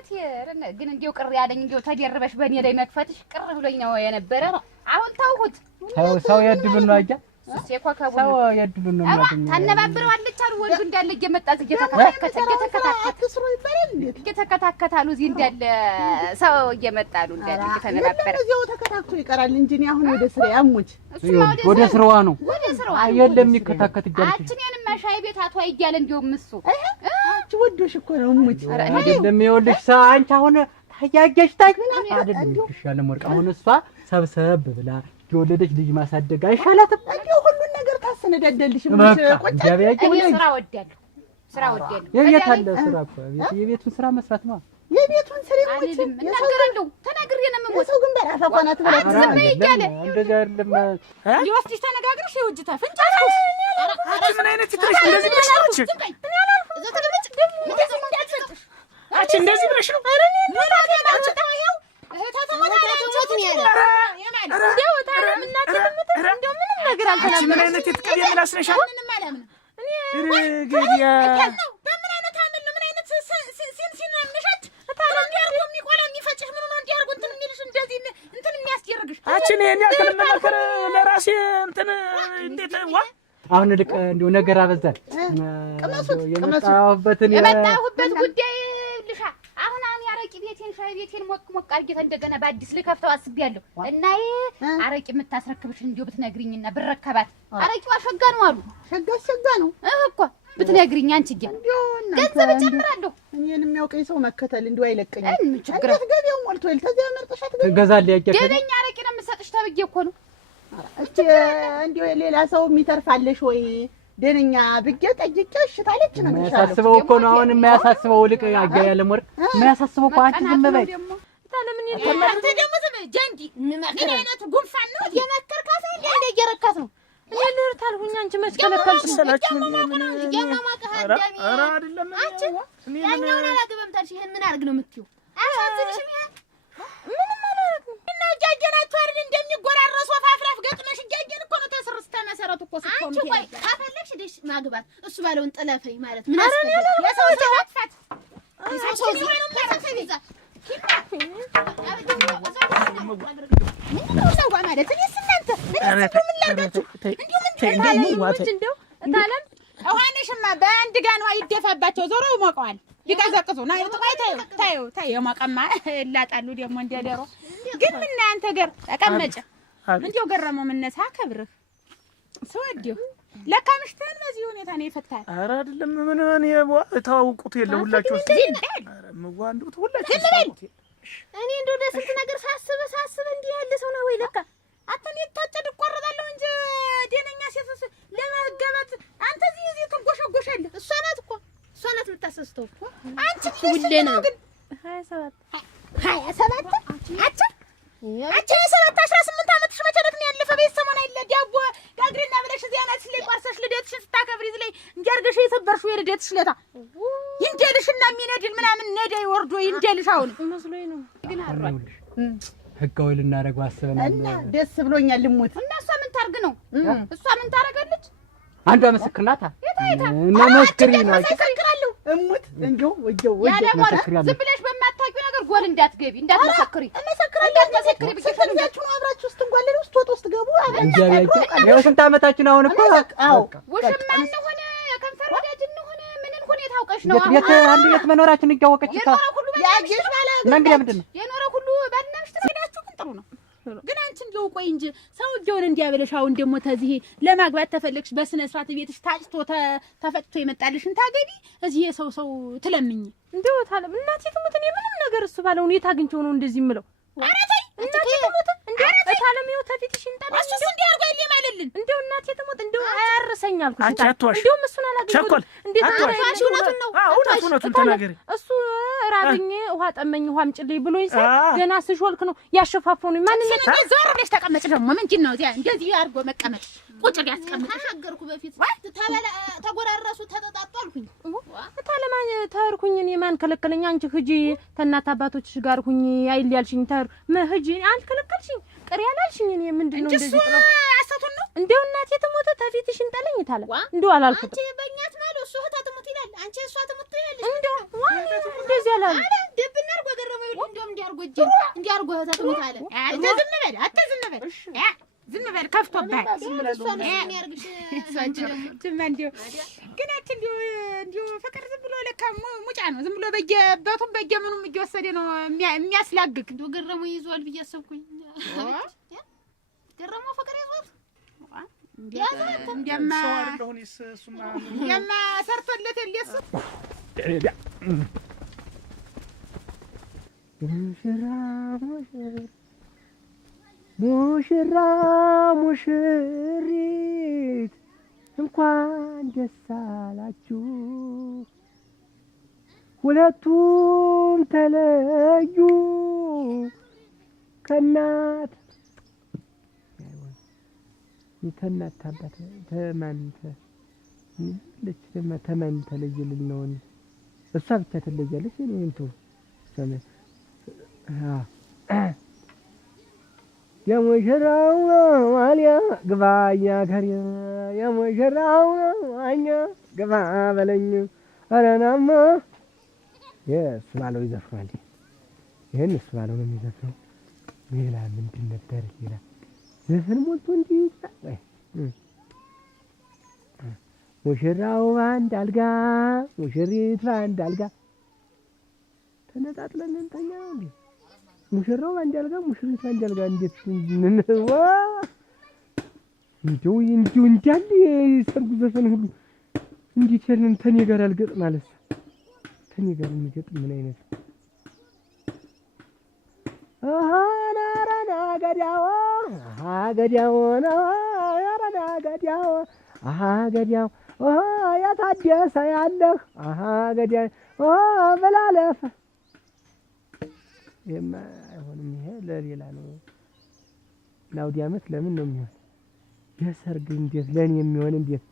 ግን እንዲሁ ቅር ያለኝ እንዲሁ ተደርበሽ በእኔ ላይ መክፈትሽ ቅር ብሎኝ ነው የነበረ ነው። አሁን ተውሁት። ሰው ያድሉን ነው አጃ ኮከቡ ሰው የድሉን ነው የሚያገኘው። ታነባብረዋለች አሉ ወንዱ እንዳለ እየመጣ እየተከታከታሉ እዚህ እንዳለ ሰው እየመጣሉ እንዳለ እየተነባበረ እዚያው ተከታክቶ ይቀራል እንጂ እኔ አሁን ወደ ስራ ያሙች ወደ ስራዋ ነው የለም የሚከታከት እያለች አችኔንም ሻይ ቤት አቷ እያለ እንደውም እሱ አንቺ ወዶሽ እኮ ነው ሙች አይደለም ይኸውልሽ ሰው አንቺ አሁን ታያየሽ አይደለም ይሻለም ወርቅ አሁን እሷ ሰብሰብ ብላ የወለደች ልጅ ማሳደግ አይሻላትም? እንደው ሁሉን ነገር ታሰነዳደልሽ ሙች ቆጭ እኔ ስራ ወዳለሁ የቤት አለ ስራ እኮ የቤቱን ስራ መስራት ነው የቤቱን ስራ ሙች እናገራለሁ ተናግሬ ነው የምሞት ሰው ግን በራፋ ቆናት ብላ እንደዛ አይደለም ይወስድሽ ተነጋግረሽ ይውጅታ ፍንጫ ምን አይነት ትርሽ እንደዚህ ብለሽ ነው አንቺ አንቺ እንደዚህ ብለሽ ነው ምን አይነት የትቀብ የምላስነሻል አችን ይሄን ያክል መናከር ለራሴ እንትን እንዴት ዋ አሁን ልቅ እንደው ነገር አበዛል የመጣሁበት ጉዳይ ልሻ አሁን ያረቂ ቤቴን ሻይ ቤቴን ሞቅ አድርጌ እንደገና በአዲስ ልከፍተው አስቤያለሁ እና አረቂ የምታስረክብሽ እንዲው ብትነግሪኝና ብረከባት አረቂዋ ሸጋ ነው አሉ ሸጋ ነው እኮ ብትነግሪኝ አንቺ ገንዘብ ጨምራለሁ እኔን የሚያውቀኝ ሰው መከተል እንዲው አይለቀኝም እንዴት ገበያው ሞልቷል ተዚያ መርጠሻት ትገዛለህ ያገኘ ደረኛ አረቂ ነው የምሰጥሽ ተብዬ እኮ ነው እቺ እንዲው ሌላ ሰው የሚተርፋለሽ ወይ ደንኛ ብጌ ጠይቄሽ ታለች ነው የሚያሳስበው እኮ ነው አሁን የሚያሳስበው ልቅ ያያለም ወርቅ የሚያሳስበው እኮ አንቺ ዝም በይ ታለምን ይተላልተ ደግሞ ዝም ጀንዲ ምን አይነት ጉንፋን ነው የነከርካት እንደ እየረካት ነው ለልርታል ሁኛ አንቺ መስከለከልሽ ሰላችሁ ኧረ አይደለም አንቺ ያኛውን አላገበም ታልሽ ይሄን ምን አርግ ነው የምትይው አሳዝንሽም ይሄ ምንም አላረግም እና ጃጀናችሁ አይደል እንደሚጎራረሱ አፋፍራፍ ገጥመሽ ጃጀን እኮ ነው ተስርስ ተመሰረቱ እኮ ስቆም አንቺ ቆይ ካፈለግሽ ደሽ ማግባት እሱ ባለውን ጥለፈኝ ማለት ምን አስፈልግ የሰው ተዋጥፋት ሰው ነው ተሰፈይዛ ምን ነው ማለት እኔ ስናንተ ምን ላርጋችሁ እንደው ታለም አሁንሽማ በአንድ ጋር ነው አይደፋባቸው ዞሮ ይሞቀዋል ቢቀዘቅዙ ነው ታዩ የሞቀማ ላጣሉ ደግሞ እንደደሮ ግን ምን አንተ ገር ተቀመጨ እንዴው ገረመው ምነሳ ከብርህ ሰውዲው ለካ ምሽተን በዚህ ሁኔታ ነው ይፈታል ኧረ አይደለም ምን እኔ ታውቁት የለ ሁላችሁ ኧረ ምዋንዱ ሁላችሁ እኔ እንደው ለስንት ነገር ሳስብ እንዲህ ያለ ሰው ነው ወይ ለካ አተን የታጨድ ቆረጣለሁ እንጂ ደነኛ ሴትስ ለማገበት አንተ እዚህ ትንጎሸጎሻለህ እሷ ናት የምታሰስተው እኮ አንቺ ሁሌ ነው 27 አንቺ 18 ዓመትሽ መቸረት ነው ያለፈ ቤት ሰሞን አይደለ ዳቦ ጋግሪና ብለሽ እዚያ ናት ላይ ቆርሰሽ ልደትሽን ስታከብሪ እዚህ ላይ እንጀርገሽ የሰበርሽው የልደትሽ ለታ ይንጀልሽና የሚነድል ምናምን ነዳይ ወርዶ ይንጀልሽ አሁን መስሎኝ ነው ግን አሯል ህጋዊ ልናደርገው አስበናል እና ደስ ብሎኛል ልሙት እና እሷ ምን ታርግ ነው እሷ ምን ታረጋለች አንዷ ምስክር ናታ እና መስክሪ ነው አይቀርልው እሙት እንጆ ወጆ ያለ ማለት ዝም ብለሽ በማታውቂው ነገር ጎል እንዳትገቢ እንዳትመሰክሪ እንዳትመሰክሪ ብቻችሁ አብራችሁ ስትንጓለሉ ስትወጡ ስትገቡ ያው ስንት ዓመታችን አሁን እኮ አዎ ውሽማ እንደሆነ የከንፈር ወዳጅ እንደሆነ ምንን ሁኔታ አውቀሽ ነው ቤት አንድ ቤት መኖራችን እያወቀች ያጂሽ ማለት እና እንግዲህ ምንድን ነው የኖረ ሁሉ ባናሽ ተሰዳችሁ ግን ጥሩ ነው ግን አንቺ እንደው ቆይ እንጂ ሰውዬውን እንዲያበለሽ አሁን ደግሞ ተዚህ ለማግባት ተፈልክሽ በስነ ስርዓት ቤትሽ ታጭቶ ተፈጭቶ ይመጣልሽን ታገቢ እዚህ የሰው ትለምኝ እንደው ታለ እናቴ ትሙት እኔ ምንም ነገር እሱ ባለው ሁኔታ አግኝቼው ነው እንደዚህ የምለው ኧረ ተይ እናቴ ትሙት እንደው ታለም ይው ተፊትሽ እንጣለ እሱስ እንዲህ አድርጎ ይለማልልን እንደው እናቴ ትሙት እንደው አያርሰኝ አልኩሽ አንቺ አትዋሽ እንደው እሱን አላገኘሁት ቸኮል እንዴት አትዋሽ እውነቱን ነው እውነቱን ተናገሪ እሱ ራበኝ ውሃ ጠመኝ ውሃ አምጪልኝ ብሎኝ ሳይ ገና ስሾልክ ነው ያሸፋፈኑ ማንነት ዞር ብለሽ ተቀመጭ ደግሞ ምንድን ነው እዚያ እንደዚህ አድርጎ መቀመጥ ቁጭ ሊያስቀምጥ ተናገርኩ በፊት ተጎራረሱ ተጠጣጡ አልኩኝ ታለማን ተርኩኝ እኔ ማን ከለከለኝ አንቺ ሂጂ ተናት አባቶችሽ ጋር ሁኚ አይል ያልሽኝ ተር ሂጂ አልከለከልሽኝ ቅር ያላልሽኝ እኔ ምንድነው እንደዚህ ጥሎ አሰቱን ነው እንደው እናቴ ትሞተ ተፊትሽ እንጠለኝ ታለ እንደው አላልኩት አንቺ በእኛት ማለት እሱ ህታ ትሙት ይላል አንቺ እሷ ትሙት ይላል እንደው እንደዚህ ያላል ደብና አርጎ ገረመው እንደውም እንዲያርጎ እጄ እንዲያርጎ ህታ ትሙት አለ አትዝም በል ዝም በል ከፍቶብሃል። እንዲሁ ፍቅር ዝም ብሎ ለካ ሙጫ ነው። ዝም ብሎ በየበቱም በየምኑም እየወሰደ ነው የሚያስላግግ። እንደው ገረመው ይዟል ብዬ አሰብኩኝ። ገረመው ፍቅር ይዟል እንደማ ሰርቶለት የለሱ ሙሽራ ሙሽሪት እንኳን ደስ አላችሁ ሁለቱም ተለዩ ከእናት አባት ተማን ተለየልን ነው። እሷ ብቻ ትለያለች። እኔ እንትን የሙሽራው አልያ ግባኛ ከሪ የሙሽራው አኛ ግባ በለኝ አረናማ የእሱ ባለው ይዘፍናል። ይሄን እሱ ባለው ነው የሚዘፍነው። ሌላ ምንድን ነበር? ሌላ ዘፈን ሞልቶ እንዲህ ወይ ሙሽራው በአንድ አልጋ ሙሽሪት በአንድ አልጋ ተነጣጥለን እንተኛ እንዴ? ሙሽራው በአንድ አልጋ ሙሽሪት በአንድ አልጋ እንዴት እንዋ እንዲሁ እንዳለ የሰርጉ ዘፈን ሁሉ እንዴት ያለን ተኔ ጋር አልገጥም ማለት ተኔ ጋር የሚገጥም ምን አይነት ናራና ገዳው ገዳው ናራና ገዳው ገዳው ያታደሰ ያለህ ገዳው በላለፈ አይሆንም። ይሄ ለሌላ ነው። ለአውዲ ዓመት ለምን ነው የሚሆን? የሰርግ እንዴት ለኔ የሚሆን እንዴት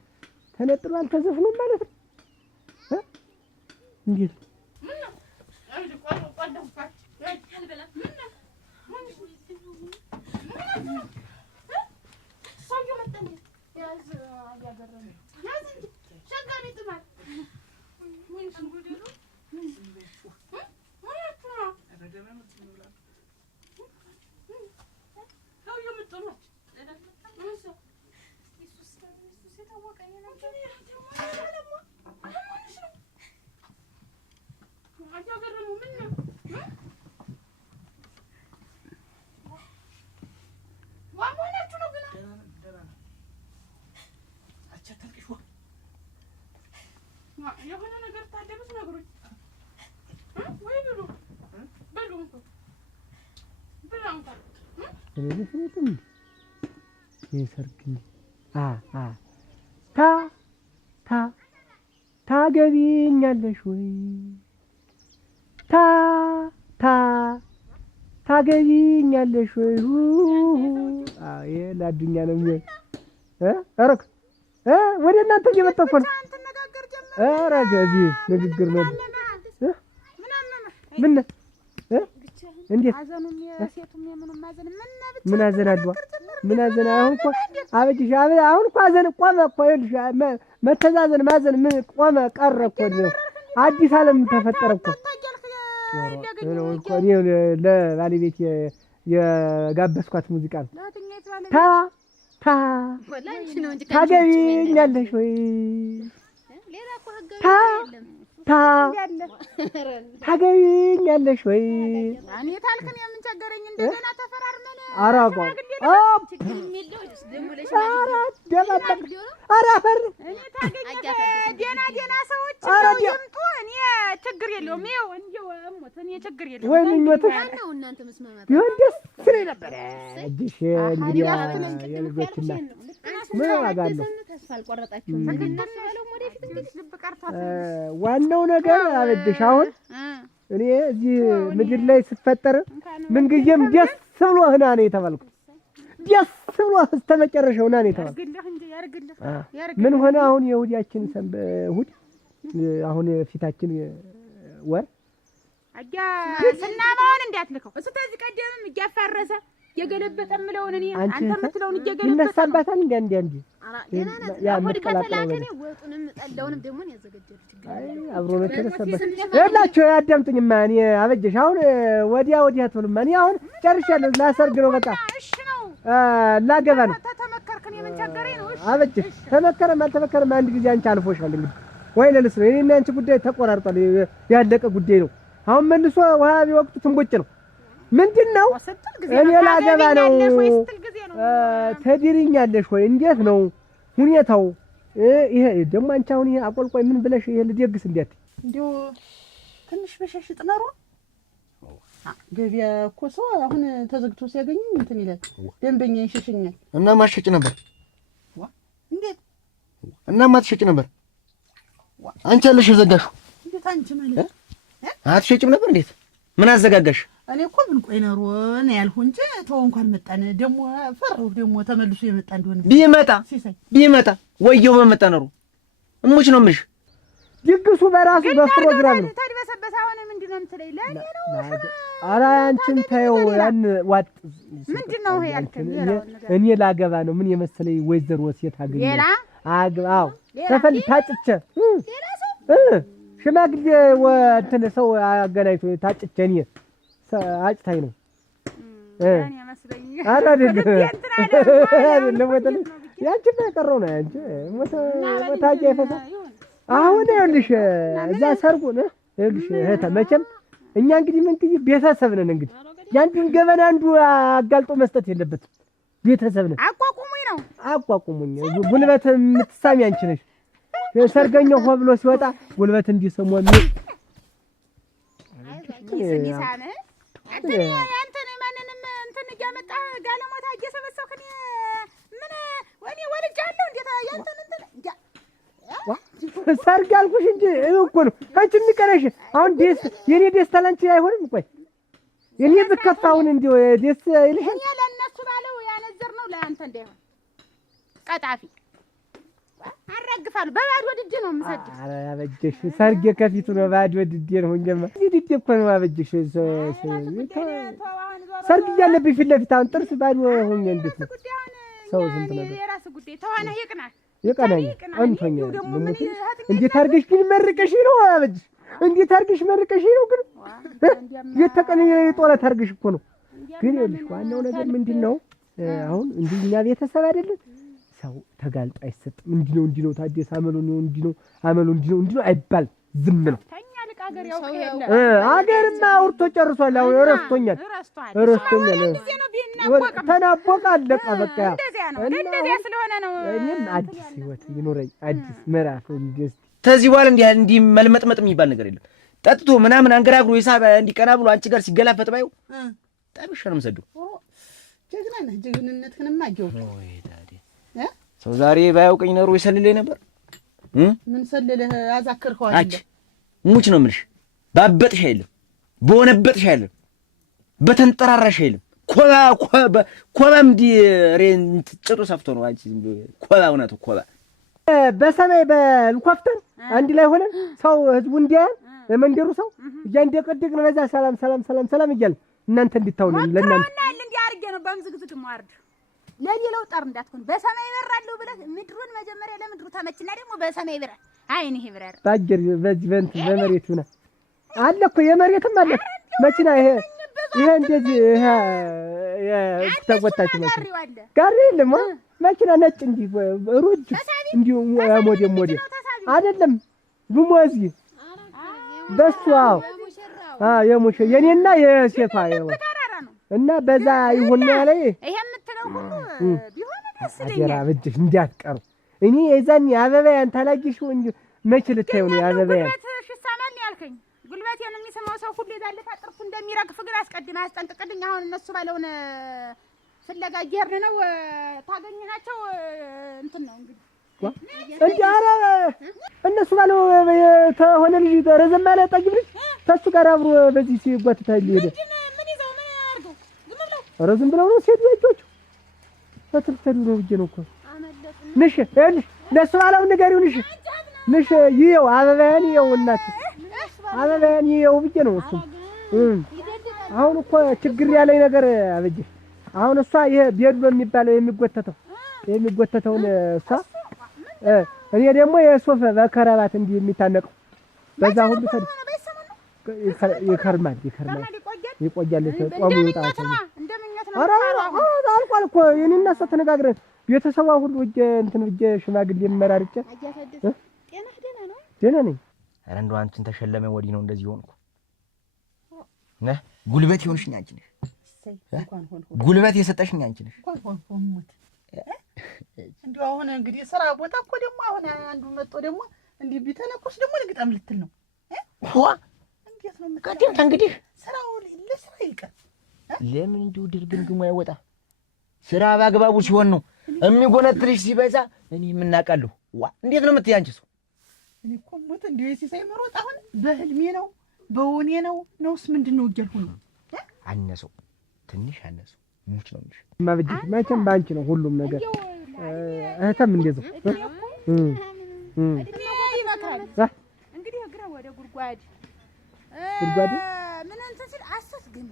ተነጥሎ አልተዘፍኑም ማለት ነው? እንዴት የሆነ ነገር ታደብስ ነገሮች ወይ ብሉ በሉ ብላንታ ለዚህ የሰርግ ታገቢኛለሽ ወይ ታገቢኛለሽ ወይ? ይሄ ለአዱኛ ነው የሚሆን። አረክ ወደ እናንተ እየመጣሁ እኮ ነው። ኧረ ከዚህ ንግግር ነው። ምን እንዴት ምን አዘን አድዋ ምን አዘን? አሁን እኮ አበጅሽ አሁን እኮ አዘን ቆመ እኮ። ይኸውልሽ መተዛዘን ማዘን ምን ቆመ ቀረ እኮ። አዲስ ዓለም ተፈጠረ እኮ። ለባለቤት የጋበዝኳት ሙዚቃ ነው። ታገቢኛለሽ ወይ? ታገቢኛለሽ ወይ? እኔ ታልከን የምንቸገረኝ እንደገና ተፈራርመን አራቆ ደህና ሰዎች ነው ይምጡ። እኔ ችግር የለውም። ይኸው እንደው እሞት እኔ ችግር የለውም። ወይ ምኞትሽ ነው እናንተ መስማማት ቢሆን ደስ ይለኝ ነበር። እጅሽ እንግዲህ የልጆችና ምን ዋጋ አለው? ተስፋ አልቆረጣችሁም። ተከታተለው ወደፊት እንግዲህ ልብ ቀርቷት ዋናው ነገር አበድሽ አሁን እኔ እዚህ ምድር ላይ ስፈጠር ምንጊዜም ደስ ብሎህ ና ነው የተባልኩት። ደስ ብሎህ እስከ መጨረሻው ና ነው የተባልኩት። ምን ሆነ አሁን የእሑዳችን እሑድ አሁን ፊታችን ወር አያ ስናባውን እንዳትልከው እሱ ተዚህ ቀደምም እያፋረሰ የገለበጠ ምለውን እኔ አንተ የምትለውን እየገለበጠ ይነሳባታል እንዴ ያ መጥቀላቀለ ወጡንም ጠላውንም ደግሞ ነው ያዘገጀሉት አይ አብሮ ነው ተነሳበት እላችሁ ያዳምጡኝማ እኔ አበጀሽ አሁን ወዲያ አትበሉማ እኔ አሁን ጨርሻለሁ ላሰርግ ነው በቃ እሺ ነው ላገባ ነው ተመከርከን የምን ቸገረኝ ነው እሺ አበጀሽ ተመከረም አልተመከረም አንድ ጊዜ አንቺ አልፎሻል እንግዲህ ወይ ለልስ ነው እኔና አንቺ ጉዳይ ተቆራርጧል ያለቀ ጉዳይ ነው አሁን መልሶ ውሃ ቢወቅቱ ትንቦጭ ነው ምንድነው እኔ ላገባ ነው ተድሪኛለሽ ወይ እንዴት ነው ሁኔታው ይሄ ደግሞ አንቺ አሁን ይሄ አቆልቆይ ምን ብለሽ ይሄ ልደግስ እንዴት እንዴው ትንሽ በሸሽጥ ነሮ ገቢያ እኮ ሰው አሁን ተዘግቶ ሲያገኝ እንትን ይላል ደንበኛ ይሸሽኛል እና ማሸጭ ነበር እንዴት እና ማትሸጭ ነበር አንቺ አለሽ ዘጋሹ እንዴት አንቺ ማለት አትሸጭም ነበር እንዴት ምን አዘጋጋሽ እኔ እኮ ምን ቆይ ነሮ ነው ያልኩ እንጂ ተው እንኳን መጣን ደሞ ፈራው ደሞ ተመልሶ የመጣ እንደሆነ ቢመጣ ወየው በመጣ ነሮ እሙች ነው ምሽ ድግሱ በራሱ በፕሮግራም ነው ታድበሰበሰ አሁን ምንድነው የምትለኝ ለኔ ነው ኧረ አንቺን ታየው ያን ዋጥ ምንድነው ይሄ ያልከኝ እኔ ላገባ ነው ምን የመሰለኝ ወይዘሮ ሴት አገኘ ሌላ አዎ ተፈል ታጭቸ ሌላ ሰው ሽማግሌ ወንተነ ሰው አገናኝቶ ታጭቸ እኔ አጭታይ ነው እኔ መስለኝ ኧረ አይደለም ወተለ ያንቺ በቀረው ነው አንቺ ወታጅ ይፈሳ አሁን ይኸውልሽ እዛ ሰርጉ ነው ይኸውልሽ እህተ መቼም እኛ እንግዲህ ምን ትይ ቤተሰብ ነን እንግዲህ ያንቺን ገበና አንዱ አጋልጦ መስጠት የለበትም ቤተሰብ ነን አቋቁሙኝ ጉልበት የምትሳሚ አንቺ ነሽ ሰርገኛው ሆ ብሎ ሲወጣ ጉልበት እንዲሰሙ ነው ይሰሚሳነ አንተ ነህ ማንንም እንትን እያመጣ ጋለሞታ እየሰበሰብክ ምን ወኔ ወልጃለሁ እንዴት ያንተን እንትን ሰርግ አልኩሽ እንጂ እኮ ነው አንቺ የሚቀረሽ አሁን የኔ ደስታ ላንቺ አይሆንም ቆይ የኔ ብከፋውን እንዲው ደስ ይልሻል እኔ ለነሱ ባለው ያነዘር ነው ለአንተ እንዳይሆን ቀጣፊ አረግፋለሁ በባዶ ድድ ነው የምሰድ ኧረ አበጀሽ ሰርግ ከፊቱ ነው ባዶ ድድ ነው እንጀማ ድድ እኮ ነው አበጀሽ ሰርግ ያለብኝ ፊት ለፊት አሁን ጥርስ ባዶ ሆኜ እንዴት ነው ሰው ዝም ብሎ የራስ ጉዳይ ተዋና ይቀናኝ አንተኛ እንዴት አድርገሽ ግን መርቀሽ ነው አበጀሽ እንዴት አድርገሽ መርቀሽ ነው ግን የተቀነ ጦለት አድርገሽ እኮ ነው ግን ይኸውልሽ ዋናው ነገር ምንድነው አሁን እንደኛ ቤተሰብ አይደለም ሰው ተጋልጦ አይሰጥም እንዲህ ነው ታዲያ አመሉ ነው እንዲህ ነው አይባል ዝም ነው ተኛ ልቅ አገር ያው ከሄለ አገርማ አውርቶ ጨርሷል አሁን ረስቶኛል ተናቦቀ አለቀ በቃ እንደዚያ ስለሆነ ነው እኔም አዲስ ህይወት ይኖረኝ አዲስ ምዕራፍ ተዚህ በኋላ እንዲህ መልመጥመጥ የሚባል ነገር የለም ጠጥቶ ምናምን አንገራግሮ ሂሳብ እንዲቀና ብሎ አንቺ ጋር ሲገላፈጥ ባዩ ጠብሽ ነው የምሰደው ጀግና ነህ ጀግንነትህንማ አየሁ ወይ ታዲያ ሰው ዛሬ ባያውቀኝ ኖሮ ይሰልልኝ ነበር ምን ሰልልህ አዛከርከው አይደል ሙች ነው የምልሽ ባበጥሽ አይደለም በሆነበጥሽ አይደለም በተንጠራራሽ አይደለም ኮባም ሬንት ጭጡ ሰፍቶ ነው አንቺ ኮባ እውነቱ ኮባ በሰማይ በልኮፍተር አንድ ላይ ሆነን ሰው ህዝቡ እንዲያን ለመንደሩ ሰው እያንደቀደቅ ነው በዛ ሰላም እያለ እናንተ እንድታውሉ ለእናንተ እንዴ አርገ ነው በምዝግዝግ ማርድ ለሌላው ጠር እንዳትሆን በሰማይ ይበራሉ ብለህ ምድሩን መጀመሪያ ለምድሩ ተመችና ደግሞ በሰማይ ይበራ አይን ይሄ ይበራል ባጀር በዚህ በእንት በመሬት ይሆናል አለ እኮ የመሬትም አለ መኪና ይሄ እንደዚህ ተቆጣች መኪና ጋር የለም መኪና ነጭ እንጂ ሩጅ እንዲሁ ሞዴል አይደለም ሉሞዚ በሱ የሙሽ የኔና የሴቷ እና በዛ ይሁን ላይ ይሄ የምትለው ሁሉ ቢሆን ደስ ይለኛል አጀራ በጅሽ እንዲያትቀሩ እኔ የዛን አበባያን ታላጊሽው እንጂ መች ልታዩ ነው አበባያን እሺ ሳማን ያልከኝ ጉልበቴን የሚሰማው ሰው ሁሉ ይዛል ታጥርፉ እንደሚረግፍ ግን አስቀድማ አስጠንቅቅልኝ አሁን እነሱ ባለውን ፍለጋ እየሄድን ነው ታገኘናቸው እንትን ነው እንግዲህ እንዴ ኧረ እነሱ ባለው ተሆነ ልጅ ረዘም ያለ ጠጅ ልጅ ተሱ ጋር አብሮ በዚህ ሲጓትታል ይሄደ ምን ይዘው ምን ያርገው ዝም ብለው ነው ሲሄዱ ልጆቹ ተትልተሉ ነው ብዬ ነው እኮ ንሽ እልሽ ለሱ ባለው ንገሪው ንሽ ይኸው አበባያን ይኸው እናት አበባያን ይኸው ብዬ ነው እሱ አሁን እኮ ችግር ያለኝ ነገር አበጀ አሁን እሷ ይሄ ቤዱ በሚባለው የሚጎተተውን እሷ እኔ ደግሞ የሶፈ በከረባት እንዲህ የሚታነቀው በዛ ሁሉ ይከርማል ይቆያል። ጾሙ ይወጣል። ኧረ አልቋል እኮ የእኔና እሷ ተነጋግረን ቤተሰቧ ሁሉ እጄ ሽማግሌ መራርጬ ደህና ነኝ። ኧረ እንደው አንቺን ተሸለመ ወዲህ ነው እንደዚህ ሆንኩ። ጉልበት ይሆንሽኝ አንቺ ነሽ። ጉልበት የሰጠሽኝ አንቺ ነሽ። እንደው አሁን እንግዲህ ስራ ቦታ እኮ ደግሞ አሁን አንዱ መጥቶ ደግሞ እንዲህ ቢተነኩስ ደግሞ ልግጠም ልትል ነው። እንዴት ነው ቀደምታ እንግዲህ ስራው ለስራ ይቀር ለምን እንዲሁ ድርግምግሙ አይወጣ? ስራ ባግባቡ ሲሆን ነው የሚጎነትልሽ። ሲበዛ እኔ የምናውቃለሁ። እንዴት ነው የምትይ አንቺ ሰው? እኔ እኮ ሞት እንዲሁ ሲሳይ መሮጥ አሁን በህልሜ ነው በውኔ ነውስ ምንድን ነው እያልኩ ነው። አነሰው ትንሽ አነሰው ሙች ነው እንጂ ማብጅሽ መቼም ባንቺ ነው ሁሉም ነገር። እህተም እንደዚህ እንግዲህ እግረ ወደ ጉድጓድ ምን እንትን ሲል አሰስ ግን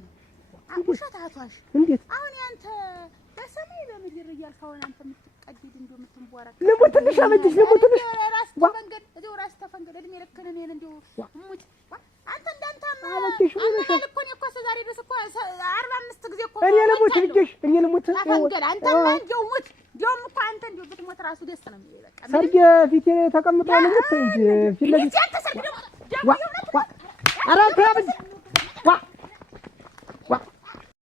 ውሸት አቷሽ እንዴት አሁን ያንተ በሰማይ በምድር እያልክ አሁን አንተ የምትቀድድ እንደው የምትንቦራ ልሙትልሽ አበጅሽ ልሙትልሽ ራስ ተፈንገድ እዚሁ ራስ ተፈንገድ እድሜ ልክን እኔን እንደው ሙት አንተ እንዳንተማ አበጅሽ አመላል እኮ ነው እኮ ዛሬ ድረስ እኮ 45 ጊዜ እኮ እኔ ልሙት ልጅሽ እኔ ልሙት ተፈንገድ አንተማ እንደው ሙት እንደውም እኮ አንተ እንደው ብትሞት ራሱ ደስ ነው የሚለኝ። በቃ ሰርጌ ፊቴ ተቀምጦ ልሙት እንጂ ፊት ለፊት ዋ ኧረ ተያብጅ ዋ